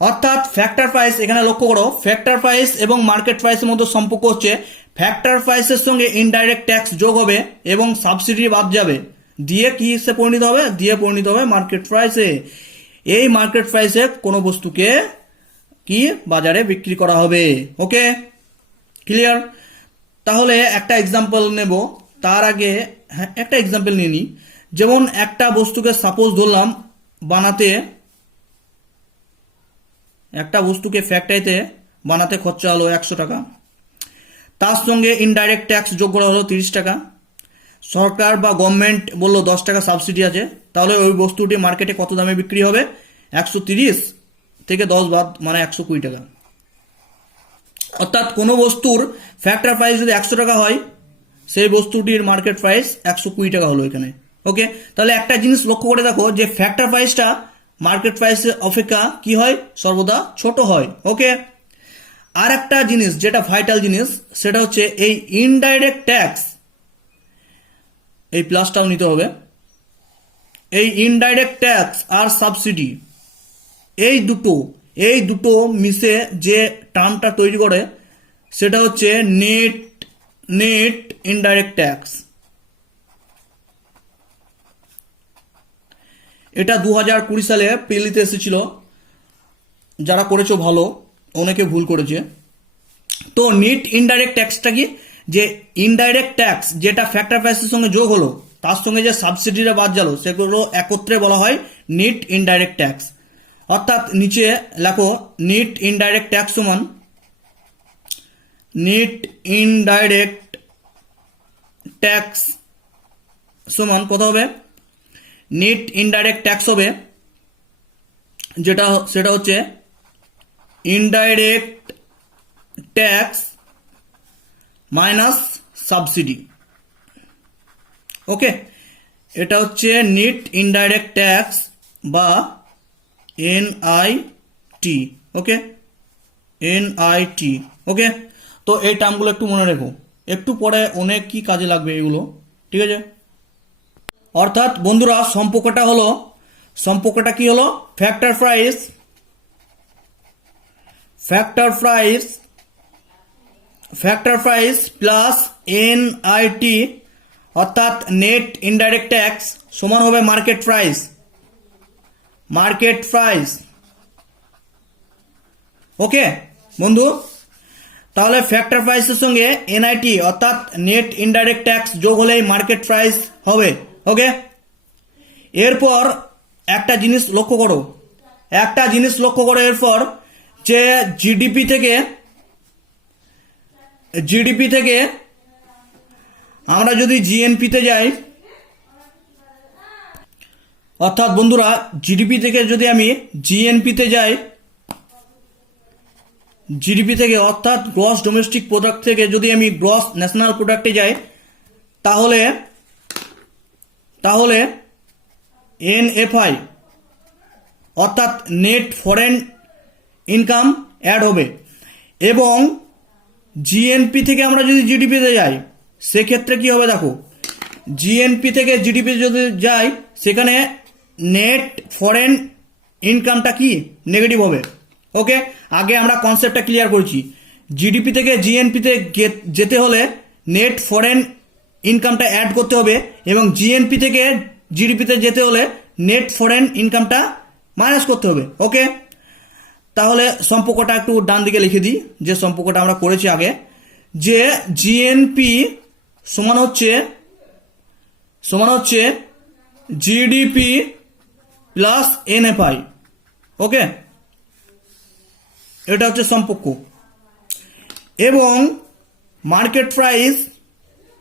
অর্থাৎ ফ্যাক্টর প্রাইস, এখানে লক্ষ্য করো, ফ্যাক্টর প্রাইস এবং মার্কেট প্রাইসের মধ্যে সম্পর্ক হচ্ছে ফ্যাক্টর প্রাইসের সঙ্গে ইনডাইরেক্ট ট্যাক্স যোগ হবে এবং সাবসিডি বাদ যাবে, দিয়ে কি সে পরিণত হবে? দিয়ে পরিণত হবে মার্কেট প্রাইসে। এই মার্কেট প্রাইসে কোনো বস্তুকে কি বাজারে বিক্রি করা হবে। ওকে, ক্লিয়ার? তাহলে একটা এক্সাম্পল নেব, তার আগে একটা এক্সাম্পল নিয়ে নিই। যেমন একটা বস্তুকে সাপোজ ধরলাম বানাতে, একটা বস্তুকে ফ্যাক্টরিতে বানাতে খরচা হলো 100 টাকা, তার সঙ্গে ইনডাইরেক্ট ট্যাক্স যোগ করা হলো 30 টাকা, সরকার বা গভর্নমেন্ট বললো 10 টাকা সাবসিডি আছে, তাহলে ওই বস্তুটি মার্কেটে কত দামে বিক্রি হবে? 130 থেকে 10 বাদ মানে 120 টাকা। অর্থাৎ কোনো বস্তুর ফ্যাক্টর প্রাইস যদি 100 টাকা হয়, সেই বস্তুটির মার্কেট প্রাইস 120 টাকা হলো এখানে। ওকে, তাহলে একটা জিনিস লক্ষ্য করে দেখো যে ফ্যাক্টর প্রাইসটা মার্কেট প্রাইসের অপেক্ষা কি হয়? সর্বদা ছোট হয়। ওকে, আর একটা জিনিস যেটা ভাইটাল জিনিস, সেটা হচ্ছে এই ইনডাইরেক্ট ট্যাক্স, এই প্লাসটাও নিতে হবে, এই ইনডাইরেক্ট ট্যাক্স আর সাবসিডি এই দুটো মিশে যে টার্মটা তৈরি করে সেটা হচ্ছে নেট ইনডাইরেক্ট ট্যাক্স। এটা 2020 সালে পিএলইতে এসেছিল, যারা করেছো ভালো, অনেকে ভুল করেছে। তো নেট ইনডাইরেক্ট ট্যাক্সটা কি? যে ইনডাইরেক্ট ট্যাক্স যেটা ফ্যাক্টর প্রাইসের সঙ্গে যোগ হলো, তার সঙ্গে যে সাবসিডিটা বাদ গেল, সেগুলো একত্রে বলা হয় নেট ইনডাইরেক্ট ট্যাক্স। অর্থাৎ নিচে লেখো নেট ইনডাইরেক্ট ট্যাক্স সমান নেট ইনডাইরেক্ট ট্যাক্স সমান কত হবে? নেট ইনডাইরেক্ট ট্যাক্স হবে সেটা হচ্ছে ইনডাইরেক্ট ট্যাক্স মাইনাস সাবসিডি। ওকে, এটা হচ্ছে নেট ইনডাইরেক্ট ট্যাক্স বা NIT, ওকে, NIT, ওকে। তো এই টার্মগুলো একটু মনে রেখো, একটু পরে অনেক কি কাজে লাগবে এগুলো, ঠিক আছে। অর্থাৎ বন্ধুরা সম্পর্কটা কি হলো, ফ্যাক্টর প্রাইস প্লাস NIT অর্থাৎ নেট ইনডাইরেক্ট ট্যাক্স সমান হবে মার্কেট প্রাইস, ওকে বন্ধু। তাহলে ফ্যাক্টর প্রাইসের সঙ্গে NIT অর্থাৎ নেট ইনডাইরেক্ট ট্যাক্স যোগ হলেই মার্কেট প্রাইস হবে, ওকে। এরপর একটা জিনিস লক্ষ্য করো এরপর যে জিডিপি থেকে আমরা যদি জিএনপিতে যাই, অর্থাৎ বন্ধুরা জিডিপি থেকে যদি আমি জিএনপিতে যাই, জিডিপি থেকে অর্থাৎ গ্রস ডোমেস্টিক প্রোডাক্ট থেকে যদি আমি গ্রস ন্যাশনাল প্রোডাক্টে যাই, তাহলে NFI অর্থাৎ নেট ফরেন ইনকাম অ্যাড হবে। এবং জিএনপি থেকে আমরা যদি জিডিপিতে যাই সেক্ষেত্রে কি হবে দেখো, জিএনপি থেকে জিডিপি যদি যাই সেখানে নেট ফরেন ইনকামটা কি নেগেটিভ হবে, ওকে। আগে আমরা কনসেপ্টটা ক্লিয়ার করেছি, জিডিপি থেকে জিএনপিতে যেতে হলে নেট ফরেন ইনকামটা অ্যাড করতে হবে এবং জিএনপি থেকে জিডিপিতে যেতে হলে নেট ফরেন ইনকামটা মাইনাস করতে হবে, ওকে। তাহলে সম্পর্কটা একটু ডান দিকে লিখে দিই, যে সম্পর্কটা আমরা করেছি আগে, যে জিএনপি সমান হচ্ছে জিডিপি প্লাস NFI, ওকে, এটা হচ্ছে সম্পর্ক। এবং মার্কেট প্রাইস,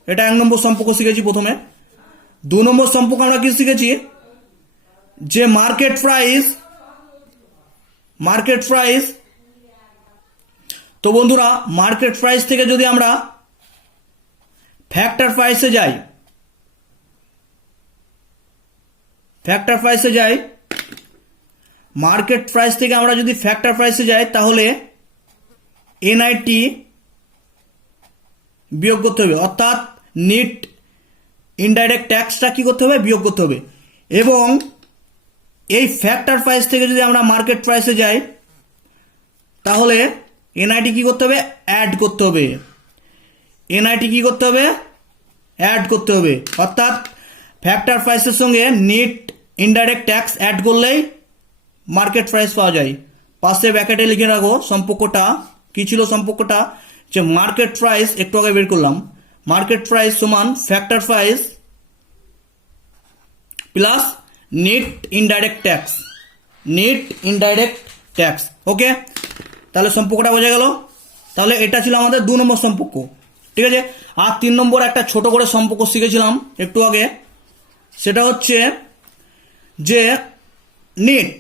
এটা 1 নম্বর সম্পর্ক শিখেছি প্রথমে। 2 নম্বর সম্পর্ক আমরা কি শিখেছি, যে মার্কেট প্রাইস। তো বন্ধুরা মার্কেট প্রাইস থেকে যদি আমরা ফ্যাক্টর প্রাইসে যাই, মার্কেট প্রাইস থেকে আমরা যদি ফ্যাক্টর প্রাইসে যাই তাহলে NIT বিয়োগ করতে হবে, অর্থাৎ নেট ইনডাইরেক্ট ট্যাক্সটা কি করতে হবে, বিয়োগ করতে হবে। এবং এই ফ্যাক্টর প্রাইস থেকে যদি আমরা মার্কেট প্রাইসে যাই তাহলে NIT কি করতে হবে, অ্যাড করতে হবে। অর্থাৎ ফ্যাক্টর প্রাইসের সঙ্গে নেট ইনডাইরেক্ট ট্যাক্স অ্যাড করলেই মার্কেট প্রাইস পাওয়া যায়। পাশে ব্র্যাকেটে লিখে রাখো সম্পর্কটা কি ছিল, সম্পর্কটা যে মার্কেট প্রাইস একটু আগে বের করলাম, মার্কেট প্রাইস সমান factor price plus net indirect tax, okay. তাহলে সম্পর্কটা বোঝা গেল। তাহলে এটা ছিল আমাদের 2 নম্বর সম্পর্ক, ঠিক আছে। আর 3 নম্বর একটা ছোট করে সম্পর্ক শিখেছিলাম একটু আগে, সেটা হচ্ছে যে নিট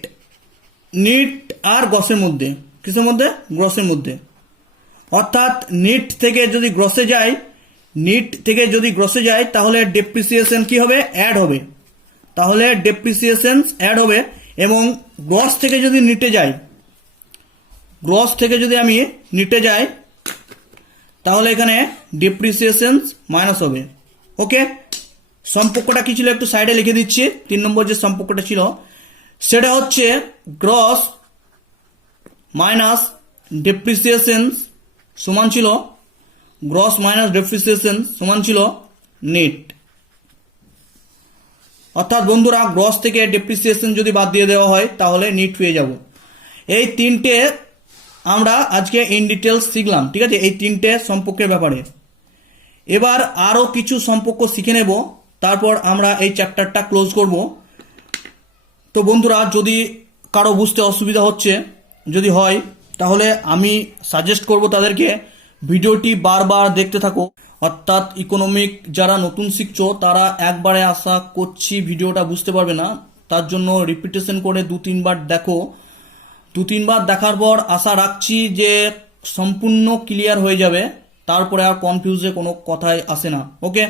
আর গ্রসের মধ্যে, কিসের মধ্যে, গ্রসের মধ্যে। অর্থাৎ নিট থেকে যদি গ্রসে যায় তাহলে ডেপ্রিসিয়েশন কি হবে, অ্যাড হবে। এবং গ্রস থেকে যদি আমি নিটে যাই তাহলে এখানে ডেপ্রিসিয়েশন মাইনাস হবে, ওকে। সম্পর্কটা কি ছিল একটু সাইডে লিখে দিচ্ছি। 3 নম্বর যে সম্পর্কটা ছিল সেটা হচ্ছে গ্রস মাইনাস ডেপ্রিসিয়েশন সমান ছিল নেট। অর্থাৎ বন্ধুরা গ্রস থেকে ডেপ্রিসিয়েশন যদি বাদ দিয়ে দেওয়া হয় তাহলে নেট পেয়ে যাব। এই 3টে আমরা আজকে ইন ডিটেলস শিখলাম, ঠিক আছে, এই 3টে সম্পর্কের ব্যাপারে। এবার আরও কিছু সম্পর্ক শিখে নেব, তারপর আমরা এই চ্যাপ্টারটা ক্লোজ করব। তো বন্ধুরা যদি কারো বুঝতে অসুবিধা হচ্ছে যদি হয় তাহলে আমি সাজেস্ট করব তাদেরকে ভিডিওটি বারবার দেখতে থাকো। অর্থাৎ ইকোনমিক যারা নতুন শিখছো তারা একবারে আশা করছি ভিডিওটা বুঝতে পারবে না, তার জন্য রিপিটেশন করে 2-3 বার দেখো। 2-3 বার দেখার পর আশা রাখছি যে সম্পূর্ণ ক্লিয়ার হয়ে যাবে, তারপরে আর কনফিউজে কোনো কথাই আসে না, ওকে।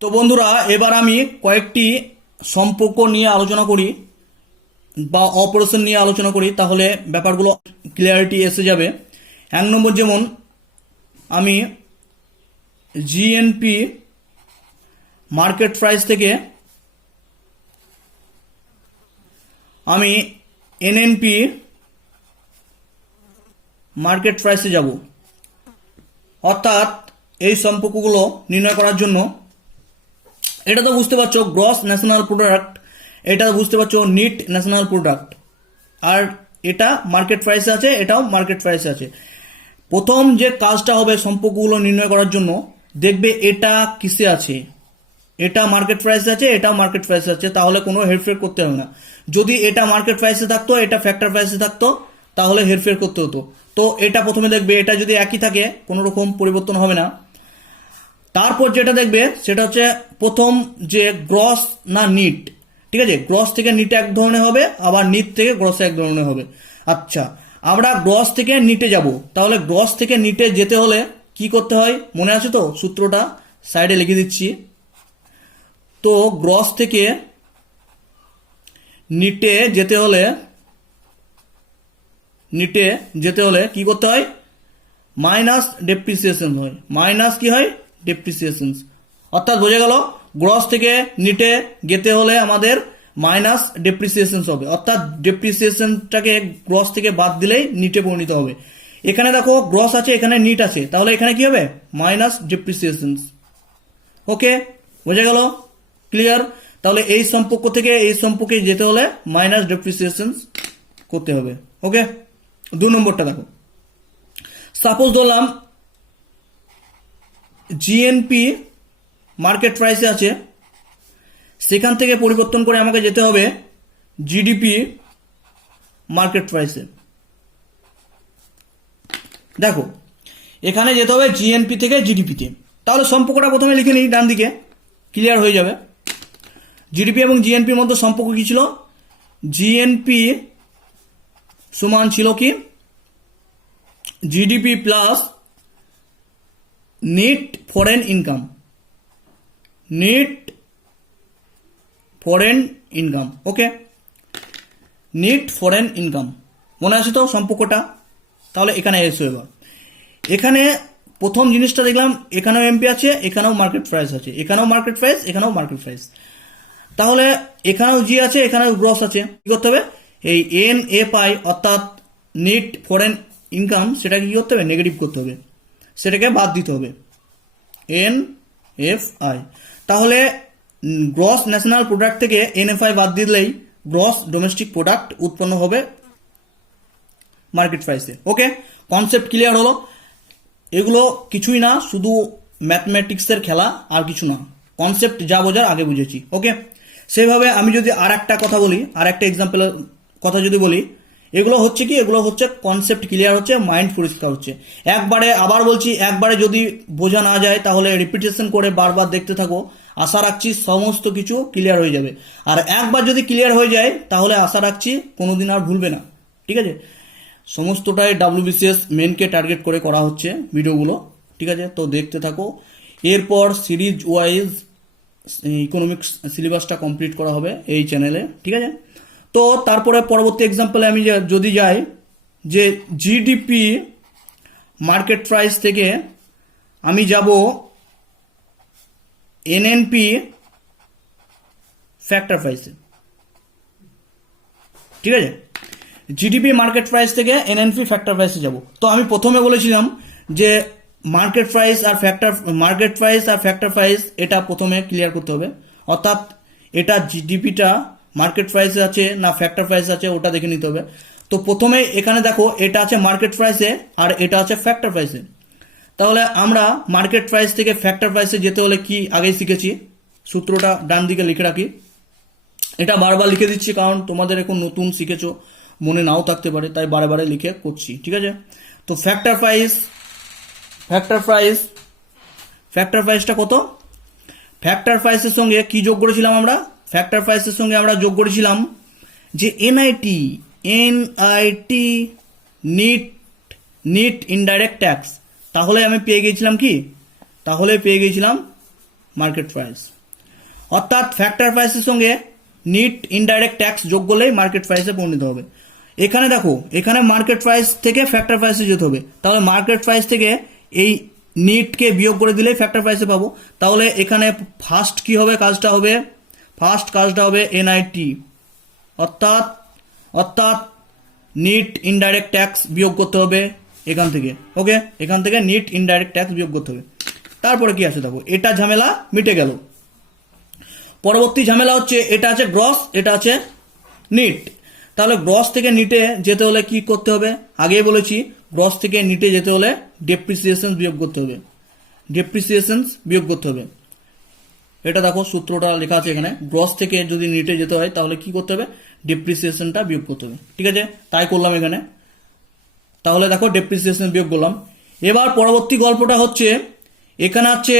তো বন্ধুরা এবার আমি কয়েকটি সম্পর্ক নিয়ে আলোচনা করি। বা অপারেশন নিয়ে আলোচনা করি তাহলে ব্যাপারগুলো ক্লিয়ারিটি এসে যাবে। 1 নম্বর যেমন আমি জিএনপি মার্কেট প্রাইস থেকে আমি এনএনপি মার্কেট প্রাইসে যাব, অর্থাৎ এই সম্পর্কগুলো নির্ণয় করার জন্য এটা তো বুঝতে পারছো গ্রস ন্যাশনাল প্রোডাক্ট, এটা বুঝতে পারছো নিট ন্যাশনাল প্রোডাক্ট, আর এটা মার্কেট প্রাইসে আছে, এটাও মার্কেট প্রাইসে আছে। প্রথম যে কাজটা হবে সম্পর্কগুলো নির্ণয় করার জন্য, দেখবে এটা কিসে আছে, এটা মার্কেট প্রাইসে আছে, এটাও মার্কেট প্রাইসে আছে, তাহলে কোনো হেরফের করতে হবে না। যদি এটা মার্কেট প্রাইসে থাকতো, এটা ফ্যাক্টর প্রাইসে থাকতো, তাহলে হেরফের করতে হতো। তো এটা প্রথমে দেখবে, এটা যদি একই থাকে কোনো রকম পরিবর্তন হবে না। তারপর যেটা দেখবে সেটা হচ্ছে প্রথম যে গ্রস না নিট, ঠিক আছে, গ্রস থেকে নিটে এক ধরনের হবে, আবার নিট থেকে গ্রসে এক ধরনের হবে। আচ্ছা, আমরা গ্রস থেকে নিটে যাব, তাহলে গ্রস থেকে নিটে যেতে হলে কি করতে হয় মনে আছে তো? সূত্রটা সাইডে লিখে দিচ্ছি। তো গ্রস থেকে নিটে যেতে হলে কি করতে হয়? মাইনাস ডেপ্রিসিয়েশন হয়, মাইনাস কি হয়? ডেপ্রিসিয়েশন। অর্থাৎ বোঝা গেল গ্রস থেকে নিটে যেতে হলে আমাদের মাইনাস ডেপ্রিসিয়েশন হবে, অর্থাৎ ডেপ্রিসিয়েশনটাকে গ্রস থেকে বাদ দিলেই নিটে পরিণত হবে। এখানে দেখো গ্রস আছে, এখানে নিট আছে, তাহলে এখানে কি হবে? Minus depreciation. ওকে, বোঝা গেল? ক্লিয়ার? তাহলে এই সম্পর্ক থেকে এই সম্পর্কে যেতে হলে মাইনাস ডেপ্রিসিয়েশন করতে হবে। ওকে, 2 নম্বরটা দেখো, সাপোজ ধরলাম জিএনপি মার্কেট প্রাইসে আছে, সেখান থেকে পরিবর্তন করে আমাকে যেতে হবে জিডিপি মার্কেট প্রাইসে। দেখো এখানে যেতে হবে জিএনপি থেকে জিডিপিতে, তাহলে সম্পর্কটা প্রথমে লিখে নিই, ডান দিকে ক্লিয়ার হয়ে যাবে। জিডিপি এবং জিএনপির মধ্যে সম্পর্ক কি ছিল? জিএনপি সমান ছিল কি? GDP plus net foreign income, net foreign income. Okay, net foreign income মনে আছে তো সম্পর্কটা? তাহলে এখানে এসে এবার এখানে প্রথম জিনিসটা দেখলাম, এখানেও এমপি আছে, এখানেও মার্কেট প্রাইস আছে, এখানেও মার্কেট প্রাইস, এখানেও মার্কেট প্রাইস, তাহলে এখানেও জি আছে, এখানেও গ্রস আছে। কি করতে হবে? এই এন এফ আই অর্থাৎ নেট ফরেন ইনকাম, সেটাকে কি করতে হবে? নেগেটিভ করতে হবে, সেটাকে বাদ দিতে হবে, এন এফ আই। তাহলে গ্রস ন্যাশনাল প্রোডাক্ট থেকে এনএফআই বাদ দিলেই গ্রস ডোমেস্টিক প্রোডাক্ট উৎপন্ন হবে মার্কেট প্রাইসে। ওকে, কনসেপ্ট ক্লিয়ার হলো? এগুলো কিছুই না, শুধু ম্যাথমেটিক্সের খেলা, আর কিছু না। কনসেপ্ট যা বোঝার আগে বুঝেছি। ওকে, সেভাবে আমি যদি আর একটা কথা বলি, আর একটা এক্সাম্পলের কথা যদি বলি, এগুলো হচ্ছে কি? এগুলো হচ্ছে কনসেপ্ট ক্লিয়ার হচ্ছে, মাইন্ড পরিষ্কার হচ্ছে। একবারে আবার বলছি, একবারে যদি বোঝা না যায় তাহলে রিপিটেশন করে বারবার দেখতে থাকো, আশা রাখছি সমস্ত কিছু ক্লিয়ার হয়ে যাবে। আর একবার যদি ক্লিয়ার হয়ে যায় তাহলে আশা রাখছি কোনোদিন আর ভুলবে না। ঠিক আছে, সমস্তটাই WBCS মেনকে টার্গেট করে করা হচ্ছে ভিডিওগুলো। ঠিক আছে, তো দেখতে থাকো। এরপর সিরিজ ওয়াইজ ইকোনমিক্স সিলেবাসটা কমপ্লিট করা হবে এই চ্যানেলে। ঠিক আছে, তো তারপরে পরবর্তী এক্সাম্পলে আমি যদি যাই, যে জিডিপি মার্কেট প্রাইস থেকে আমি যাব এনএনপি ফ্যাক্টর প্রাইসে। ঠিক আছে, জিডিপি মার্কেট প্রাইস থেকে এনএনপি ফ্যাক্টর প্রাইসে যাব। তো আমি প্রথমে বলেছিলাম যে মার্কেট প্রাইস আর ফ্যাক্টর প্রাইস এটা প্রথমে ক্লিয়ার করতে হবে, অর্থাৎ এটা জিডিপিটা মার্কেট প্রাইসে আছে না ফ্যাক্টর প্রাইসে আছে ওটা দেখে নিতে হবে। তো প্রথমে এখানে দেখো এটা আছে মার্কেট প্রাইসে আর এটা আছে ফ্যাক্টর প্রাইসে। তাহলে আমরা মার্কেট প্রাইস থেকে ফ্যাক্টর প্রাইসে যেতে হলে কি আগেই শিখেছি, সূত্রটা ডান দিকে লিখে রাখি। এটা বারবার লিখে দিচ্ছি কারণ তোমাদের এখন নতুন শিখেছো, মনে নাও থাকতে পারে, তাই বারে বারে লিখে করছি। ঠিক আছে, তো ফ্যাক্টর প্রাইসটা কত? ফ্যাক্টর প্রাইসের সঙ্গে কি যোগ করেছিলাম আমরা? ফ্যাক্টর প্রাইসের সঙ্গে আমরা যোগ করেছিলাম যে এনআইটি নিট ইনডাইরেক্ট ট্যাক্স। তাহলে আমি পেয়ে গিয়েছিলাম কি? তাহলে পেয়ে গিয়েছিলাম মার্কেট প্রাইস। অর্থাৎ ফ্যাক্টর প্রাইসের সঙ্গে নিট ইনডাইরেক্ট ট্যাক্স যোগ করলেই মার্কেট প্রাইসে পরিণত হবে। এখানে দেখো, এখানে মার্কেট প্রাইস থেকে ফ্যাক্টর প্রাইসে যেতে হবে, তাহলে মার্কেট প্রাইস থেকে এই নিটকে বিয়োগ করে দিলেই ফ্যাক্টর প্রাইসে পাবো। তাহলে এখানে ফার্স্ট কি হবে, কাজটা হবে এনআইটি, অর্থাৎ অর্থাৎ নিট ইনডাইরেক্ট ট্যাক্স বিয়োগ করতে হবে এখান থেকে। ওকে, এখান থেকে নিট ইনডাইরেক্ট ট্যাক্স বিয়োগ করতে হবে। তারপরে কি আছে দেখো, এটা ঝামেলা মিটে গেল। পরবর্তী ঝামেলা হচ্ছে, এটা আছে গ্রস, এটা আছে নিট। তাহলে গ্রস থেকে নিটে যেতে হলে কি করতে হবে, আগেই বলেছি গ্রস থেকে নিটে যেতে হলে ডেপ্রিসিয়েশন বিয়োগ করতে হবে। এটা দেখো সূত্রটা লেখা আছে এখানে, গ্রস থেকে যদি নিটে যেতে হয় তাহলে কি করতে হবে, ডেপ্রিসিয়েশনটা বিয়োগ করতে হবে। ঠিক আছে, তাই করলাম এখানে। তাহলে দেখো ডেপ্রিসিয়েশন বিয়োগ করলাম। এবার পরবর্তী গল্পটা হচ্ছে, এখানে আছে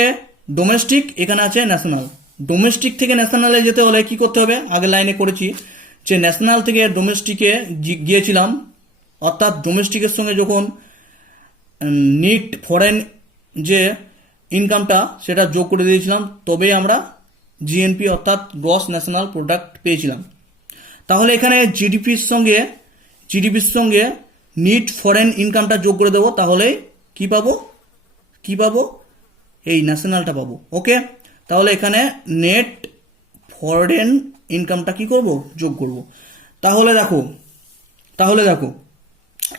ডোমেস্টিক, এখানে আছে ন্যাশনাল। ডোমেস্টিক থেকে ন্যাশনালে যেতে হলে কি করতে হবে, আগের লাইনে করেছি যে ন্যাশনাল থেকে ডোমেস্টিকে গিয়েছিলাম, অর্থাৎ ডোমেস্টিকের সঙ্গে যখন নিট ফরেন যে ইনকামটা সেটা যোগ করে দিয়েছিলাম, তবেই আমরা জিএনপি অর্থাৎ গ্রস ন্যাশনাল প্রোডাক্ট পেয়েছিলাম। তাহলে এখানে জিডিপির সঙ্গে নিট ফরেন ইনকামটা যোগ করে দেবো, তাহলে কি পাবো, এই ন্যাশনালটা পাবো। ওকে, তাহলে এখানে নেট ফরেন ইনকামটা কি করব, যোগ করব। তাহলে দেখো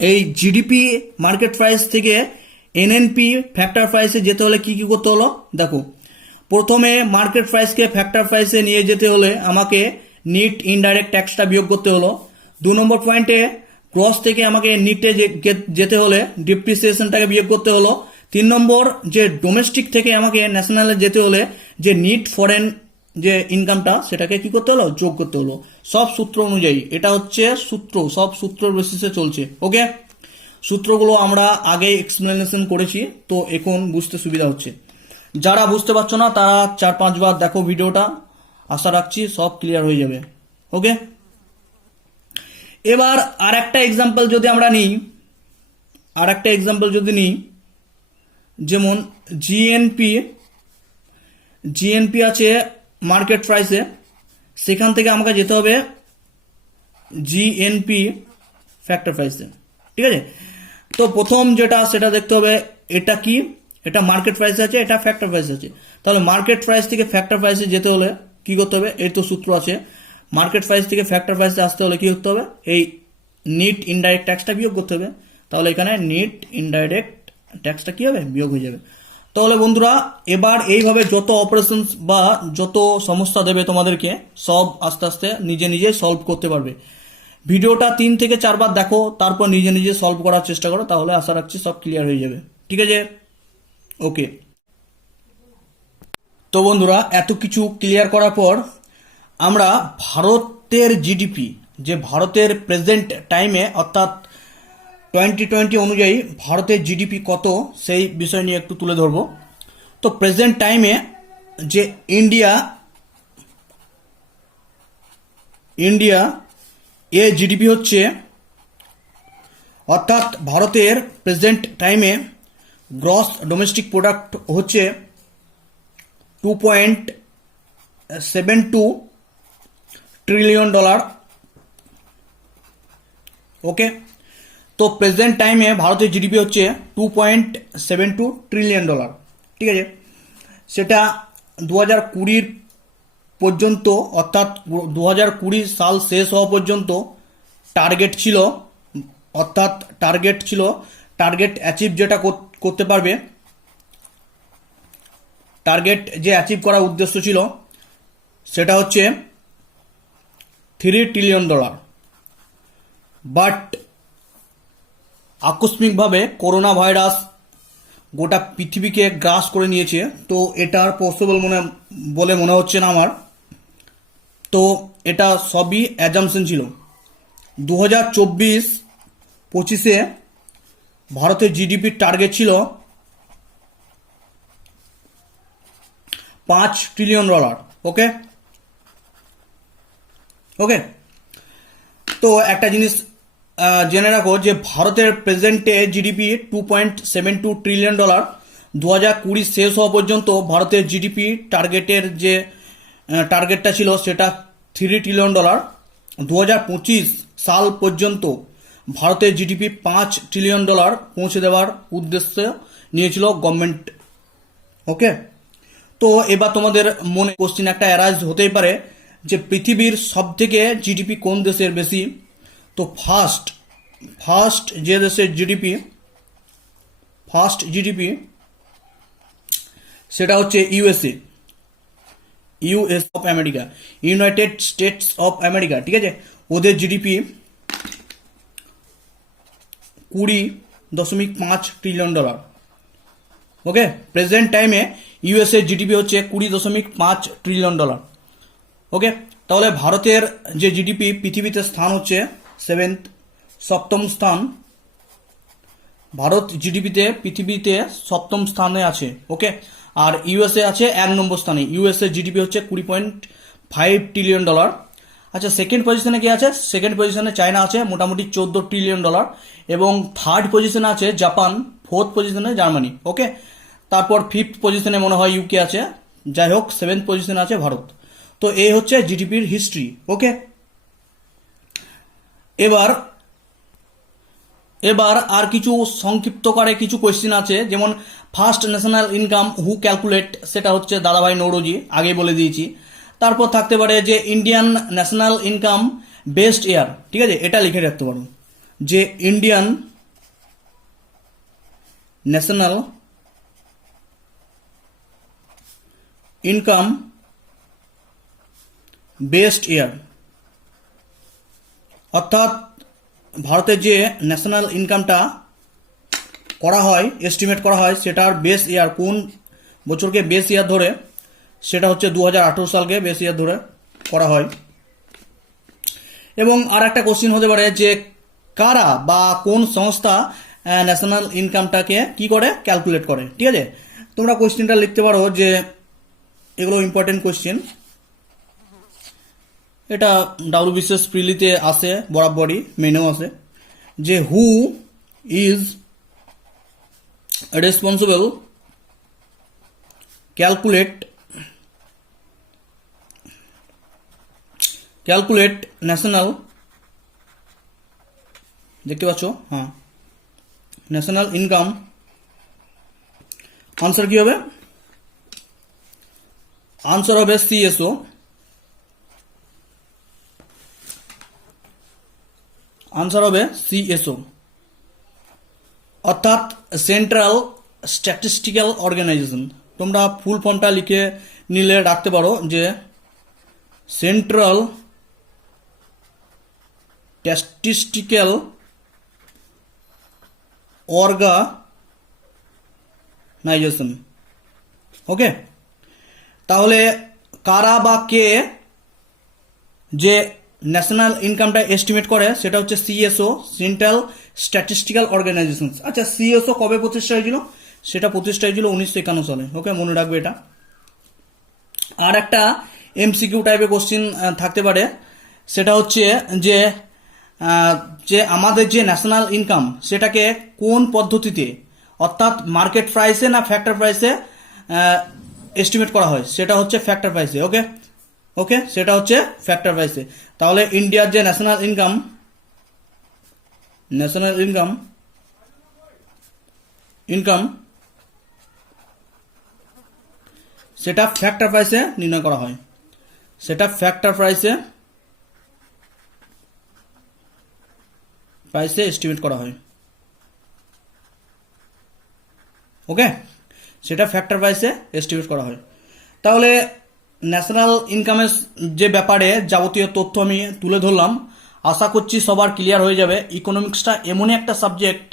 এই জিডিপি মার্কেট প্রাইস থেকে এনএনপি ফ্যাক্টর প্রাইসে যেতে হলে কি করতে হলো, দেখো প্রথমে মার্কেট প্রাইসকে ফ্যাক্টর প্রাইসে নিয়ে যেতে হলে আমাকে নিট ইনডাইরেক্ট ট্যাক্সটা বিয়োগ করতে হলো। 2 নম্বর পয়েন্টে গ্রস থেকে আমাকে নিটে যেতে হলে ডিপ্রিসিয়েশনটাকে বিয়োগ করতে হলো। 3 নম্বর যে ডোমেস্টিক থেকে আমাকে ন্যাশনালে যেতে হলে যে নিট ফরেন যে ইনকামটা সেটাকে কি করতে হলো, যোগ করতে হলো। সব সূত্র অনুযায়ী, এটা হচ্ছে সূত্র, সব সূত্রের বেসিসে চলছে। ওকে, সূত্রগুলো আমরা আগে এক্সপ্লেনেশন করেছি, তো এখন বুঝতে সুবিধা হচ্ছে। যারা বুঝতে পারছো না তারা 4-5 বার দেখো ভিডিওটা, আশা রাখছি সব ক্লিয়ার হয়ে যাবে। ওকে, এবার আর একটা এক্সাম্পল যদি আমরা নিই, যেমন জিএনপি আছে মার্কেট প্রাইসে, সেখান থেকে আমাকে যেতে হবে জিএনপি ফ্যাক্টর প্রাইসে। ঠিক আছে, তো প্রথম যেটা সেটা দেখতে হবে, এটা কি, এটা মার্কেট প্রাইসে আছে, এটা ফ্যাক্টর প্রাইসে আছে। তাহলে মার্কেট প্রাইস থেকে ফ্যাক্টর প্রাইসে যেতে হলে কি করতে হবে, এই তো সূত্র আছে, মার্কেট প্রাইস থেকে ফ্যাক্টর প্রাইসে আসতে হলে কি করতে হবে, এই নিট ইনডাইরেক্ট ট্যাক্সটা বিয়োগ করতে হবে। তাহলে এখানে নিট ইনডাইরেক্ট ট্যাক্সটা কি হবে, বিয়োগ হয়ে যাবে। তাহলে বন্ধুরা, এবার এইভাবে যত অপারেশন বা যত সমস্যা দেবে তোমাদেরকে, সব আস্তে আস্তে নিজে সলভ করতে পারবে। ভিডিওটা 3 থেকে 4 বার দেখো, তারপর নিজে সলভ করার চেষ্টা করো, তাহলে আশা রাখছি সব ক্লিয়ার হয়ে যাবে। ঠিক আছে, ওকে। তো বন্ধুরা, এত কিছু ক্লিয়ার করার পর আমরা ভারতের জিডিপি, যে ভারতের প্রেজেন্ট টাইমে অর্থাৎ 2020 অনুযায়ী ভারতের জিডিপি কত, সেই বিষয় নিয়ে একটু তুলে ধরবো। তো প্রেজেন্ট টাইমে যে ইন্ডিয়া এর জিডিপি হচ্ছে, অর্থাৎ ভারতের প্রেজেন্ট টাইমে গ্রস ডোমেস্টিক প্রোডাক্ট হচ্ছে $2.72 ট্রিলিয়ন। ওকে, তো প্রেজেন্ট টাইমে ভারতের জিডিপি হচ্ছে $2.72 ট্রিলিয়ন। ঠিক আছে, সেটা 2020 পর্যন্ত, অর্থাৎ 2020 সাল শেষ হওয়া পর্যন্ত টার্গেট অ্যাচিভ যেটা করতে পারবে, টার্গেট যে অ্যাচিভ করার উদ্দেশ্য ছিল সেটা হচ্ছে $3 ট্রিলিয়ন। বাট আকস্মিকভাবে করোনা ভাইরাস গোটা পৃথিবীকে গ্রাস করে নিয়েছে, তো এটা আর পসিবল বলে মনে হচ্ছে না আমার। তো এটা সবই অ্যাজাম্পশন ছিল। 2024-25-এ ভারতের জিডিপির টার্গেট ছিল $5 ট্রিলিয়ন। ওকে, তো একটা জিনিস জেনে রাখো যে ভারতের প্রেজেন্টে জিডিপি $2.72 ট্রিলিয়ন। 2020 শেষ হওয়া পর্যন্ত ভারতের জিডিপি টার্গেটের যে টার্গেটটা ছিল সেটা $3 ট্রিলিয়ন। 2025 সাল পর্যন্ত ভারতের জিডিপি $5 ট্রিলিয়ন পৌঁছে দেওয়ার উদ্দেশ্য নিয়েছিল গভর্নমেন্ট। ওকে, তো এবার তোমাদের মনে কোশ্চিন একটা অ্যারাইজ হতেই পারে যে পৃথিবীর সব থেকে জিডিপি কোন দেশের বেশি। তো ফার্স্ট যে দেশের জিডিপি সেটা হচ্ছে US of America, United states of America. ঠিক আছে, ওদের জিডিপি $20.5 ট্রিলিয়ন। ওকে, প্রেজেন্ট টাইমে ইউএসএ জিডিপি হচ্ছে $20.5 ট্রিলিয়ন। ওকে, তাহলে ভারতের যে জিডিপি পৃথিবীতে স্থান হচ্ছে সপ্তম স্থান। ভারত জিডিপিতে পৃথিবীতে সপ্তম স্থানে আছে। ওকে, আর ইউএসএ আছে 1 নম্বর স্থানে। ইউএসএ জিডিপি হচ্ছে $20.5 ট্রিলিয়ন। আচ্ছা, সেকেন্ড পজিশনে কে আছে? সেকেন্ড পজিশনে চায়না আছে মোটামুটি $14 ট্রিলিয়ন, এবং থার্ড পজিশনে আছে জাপান, ফোর্থ পজিশনে জার্মানি। ওকে, তারপর ফিফথ পজিশনে মনে হয় ইউকে আছে, যাই হোক 7th পজিশনে আছে ভারত। তো এই হচ্ছে জিডিপির হিস্ট্রি। ওকে, এবার আর কিছু সংক্ষিপ্তকারে কিছু কোয়েশ্চেন আছে, যেমন ফার্স্ট ন্যাশনাল ইনকাম হু ক্যালকুলেট, সেটা হচ্ছে দাদাভাই নৌরোজি, আগে বলে দিয়েছি। তারপর থাকতে পারে যে ইন্ডিয়ান ন্যাশনাল ইনকাম বেস্ট ইয়ার। ঠিক আছে, এটা লিখে রাখতে পারো যে ইন্ডিয়ান ন্যাশনাল ইনকাম বেস্ট ইয়ার, অর্থাৎ ভারতের যে ন্যাশনাল ইনকামটা করা হয়, এস্টিমেট করা হয়, সেটার বেস ইয়ার কোন বছরকে বেস ইয়ার ধরে, সেটা হচ্ছে 2018 সালকে বেস ইয়ার ধরে করা হয়। এবং আর একটা কোশ্চিন হতে পারে যে কারা বা কোন সংস্থা ন্যাশনাল ইনকামটাকে কি করে ক্যালকুলেট করে। ঠিক আছে, তোমরা কোশ্চিনটা লিখতে পারো যে এগুলো ইম্পর্টেন্ট কোশ্চিন। এটা WBCS প্রিলিতে আসে, বরাবরই মেনেও আসে, যে who is responsible calculate national, দেখতে পাচ্ছ, হ্যাঁ, ন্যাশনাল ইনকাম। আনসার কি হবে? আনসার হবে সিএসও। আনসার হবে সিএসও, অর্থাৎ সেন্ট্রাল স্ট্যাটিস্টিক্যাল অর্গানাইজেশন। তোমরা ফুল ফর্মটা লিখে নিলে রাখতে পারো যে সেন্ট্রাল স্ট্যাটিস্টিক্যাল অর্গানাইজেশন। ওকে, তাহলে কারা বা কে যে ন্যাশনাল ইনকামটা এস্টিমেট করে সেটা হচ্ছে সিএসও, সেন্ট্রাল স্ট্যাটিস্টিক্যাল অর্গানাইজেশন। আচ্ছা, সিএসও কবে প্রতিষ্ঠা হয়েছিল? সেটা প্রতিষ্ঠা হয়েছিল 1951 সালে। ওকে, মনে রাখবে এটা। আর একটা এমসিকিউ টাইপের কোশ্চিন থাকতে পারে, সেটা হচ্ছে যে আমাদের যে ন্যাশনাল ইনকাম সেটাকে কোন পদ্ধতিতে, অর্থাৎ মার্কেট প্রাইসে না ফ্যাক্টর প্রাইসে এস্টিমেট করা হয়, সেটা হচ্ছে ফ্যাক্টর প্রাইসে। ওকে, সেটা হচ্ছে ফ্যাক্টর প্রাইসে। তাহলে ইন্ডিয়ার যে ন্যাশনাল ইনকাম সেটা ফ্যাক্টর প্রাইসে নির্ণয় করা হয়, সেটা ফ্যাক্টর প্রাইসে এস্টিমেট করা হয়। ওকে, সেটা ফ্যাক্টর প্রাইসে এস্টিমেট করা হয়। তাহলে ন্যাশনাল ইনকামের যে ব্যাপারে যাবতীয় তথ্য আমি তুলে ধরলাম, আশা করছি সবার ক্লিয়ার হয়ে যাবে। ইকোনমিক্সটা এমনই একটা সাবজেক্ট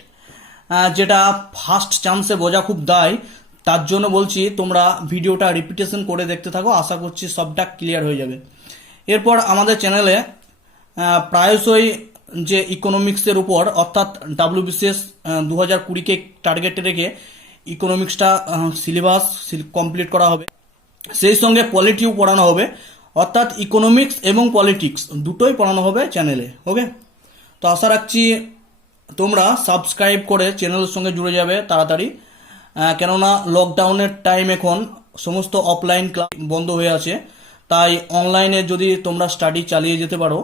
যেটা ফার্স্ট চান্সে বোঝা খুব দায়, তার জন্য বলছি তোমরা ভিডিওটা রিপিটেশন করে দেখতে থাকো, আশা করছি সবটা ক্লিয়ার হয়ে যাবে। এরপর আমাদের চ্যানেলে প্রায়শই যে ইকোনমিক্সের উপর, অর্থাৎ WBCS 2020কে টার্গেটে রেখে ইকোনমিক্সটা সিলেবাস কমপ্লিট করা হবে, সেই সঙ্গে পলিটিও পড়ানো হবে, অর্থাৎ ইকোনমিক্স এবং পলিটিক্স দুটোই পড়ানো হবে চ্যানেলে। ওকে, তো আশা রাখছি তোমরা সাবস্ক্রাইব করে চ্যানেলের সঙ্গে জুড়ে যাবে তাড়াতাড়ি, কেননা লকডাউনের টাইম, এখন সমস্ত অফলাইন ক্লাস বন্ধ হয়ে আছে। তাই অনলাইনে যদি তোমরা স্টাডি চালিয়ে যেতে পারো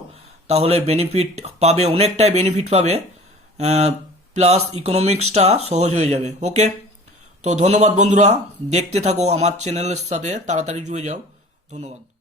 তাহলে বেনিফিট পাবে, অনেকটাই বেনিফিট পাবে, প্লাস ইকোনমিক্সটা সহজ হয়ে যাবে। ওকে, তো ধন্যবাদ বন্ধুরা, দেখতে থাকো আমার চ্যানেলের সাথে, তাড়াতাড়ি জুড়ে যাও। ধন্যবাদ।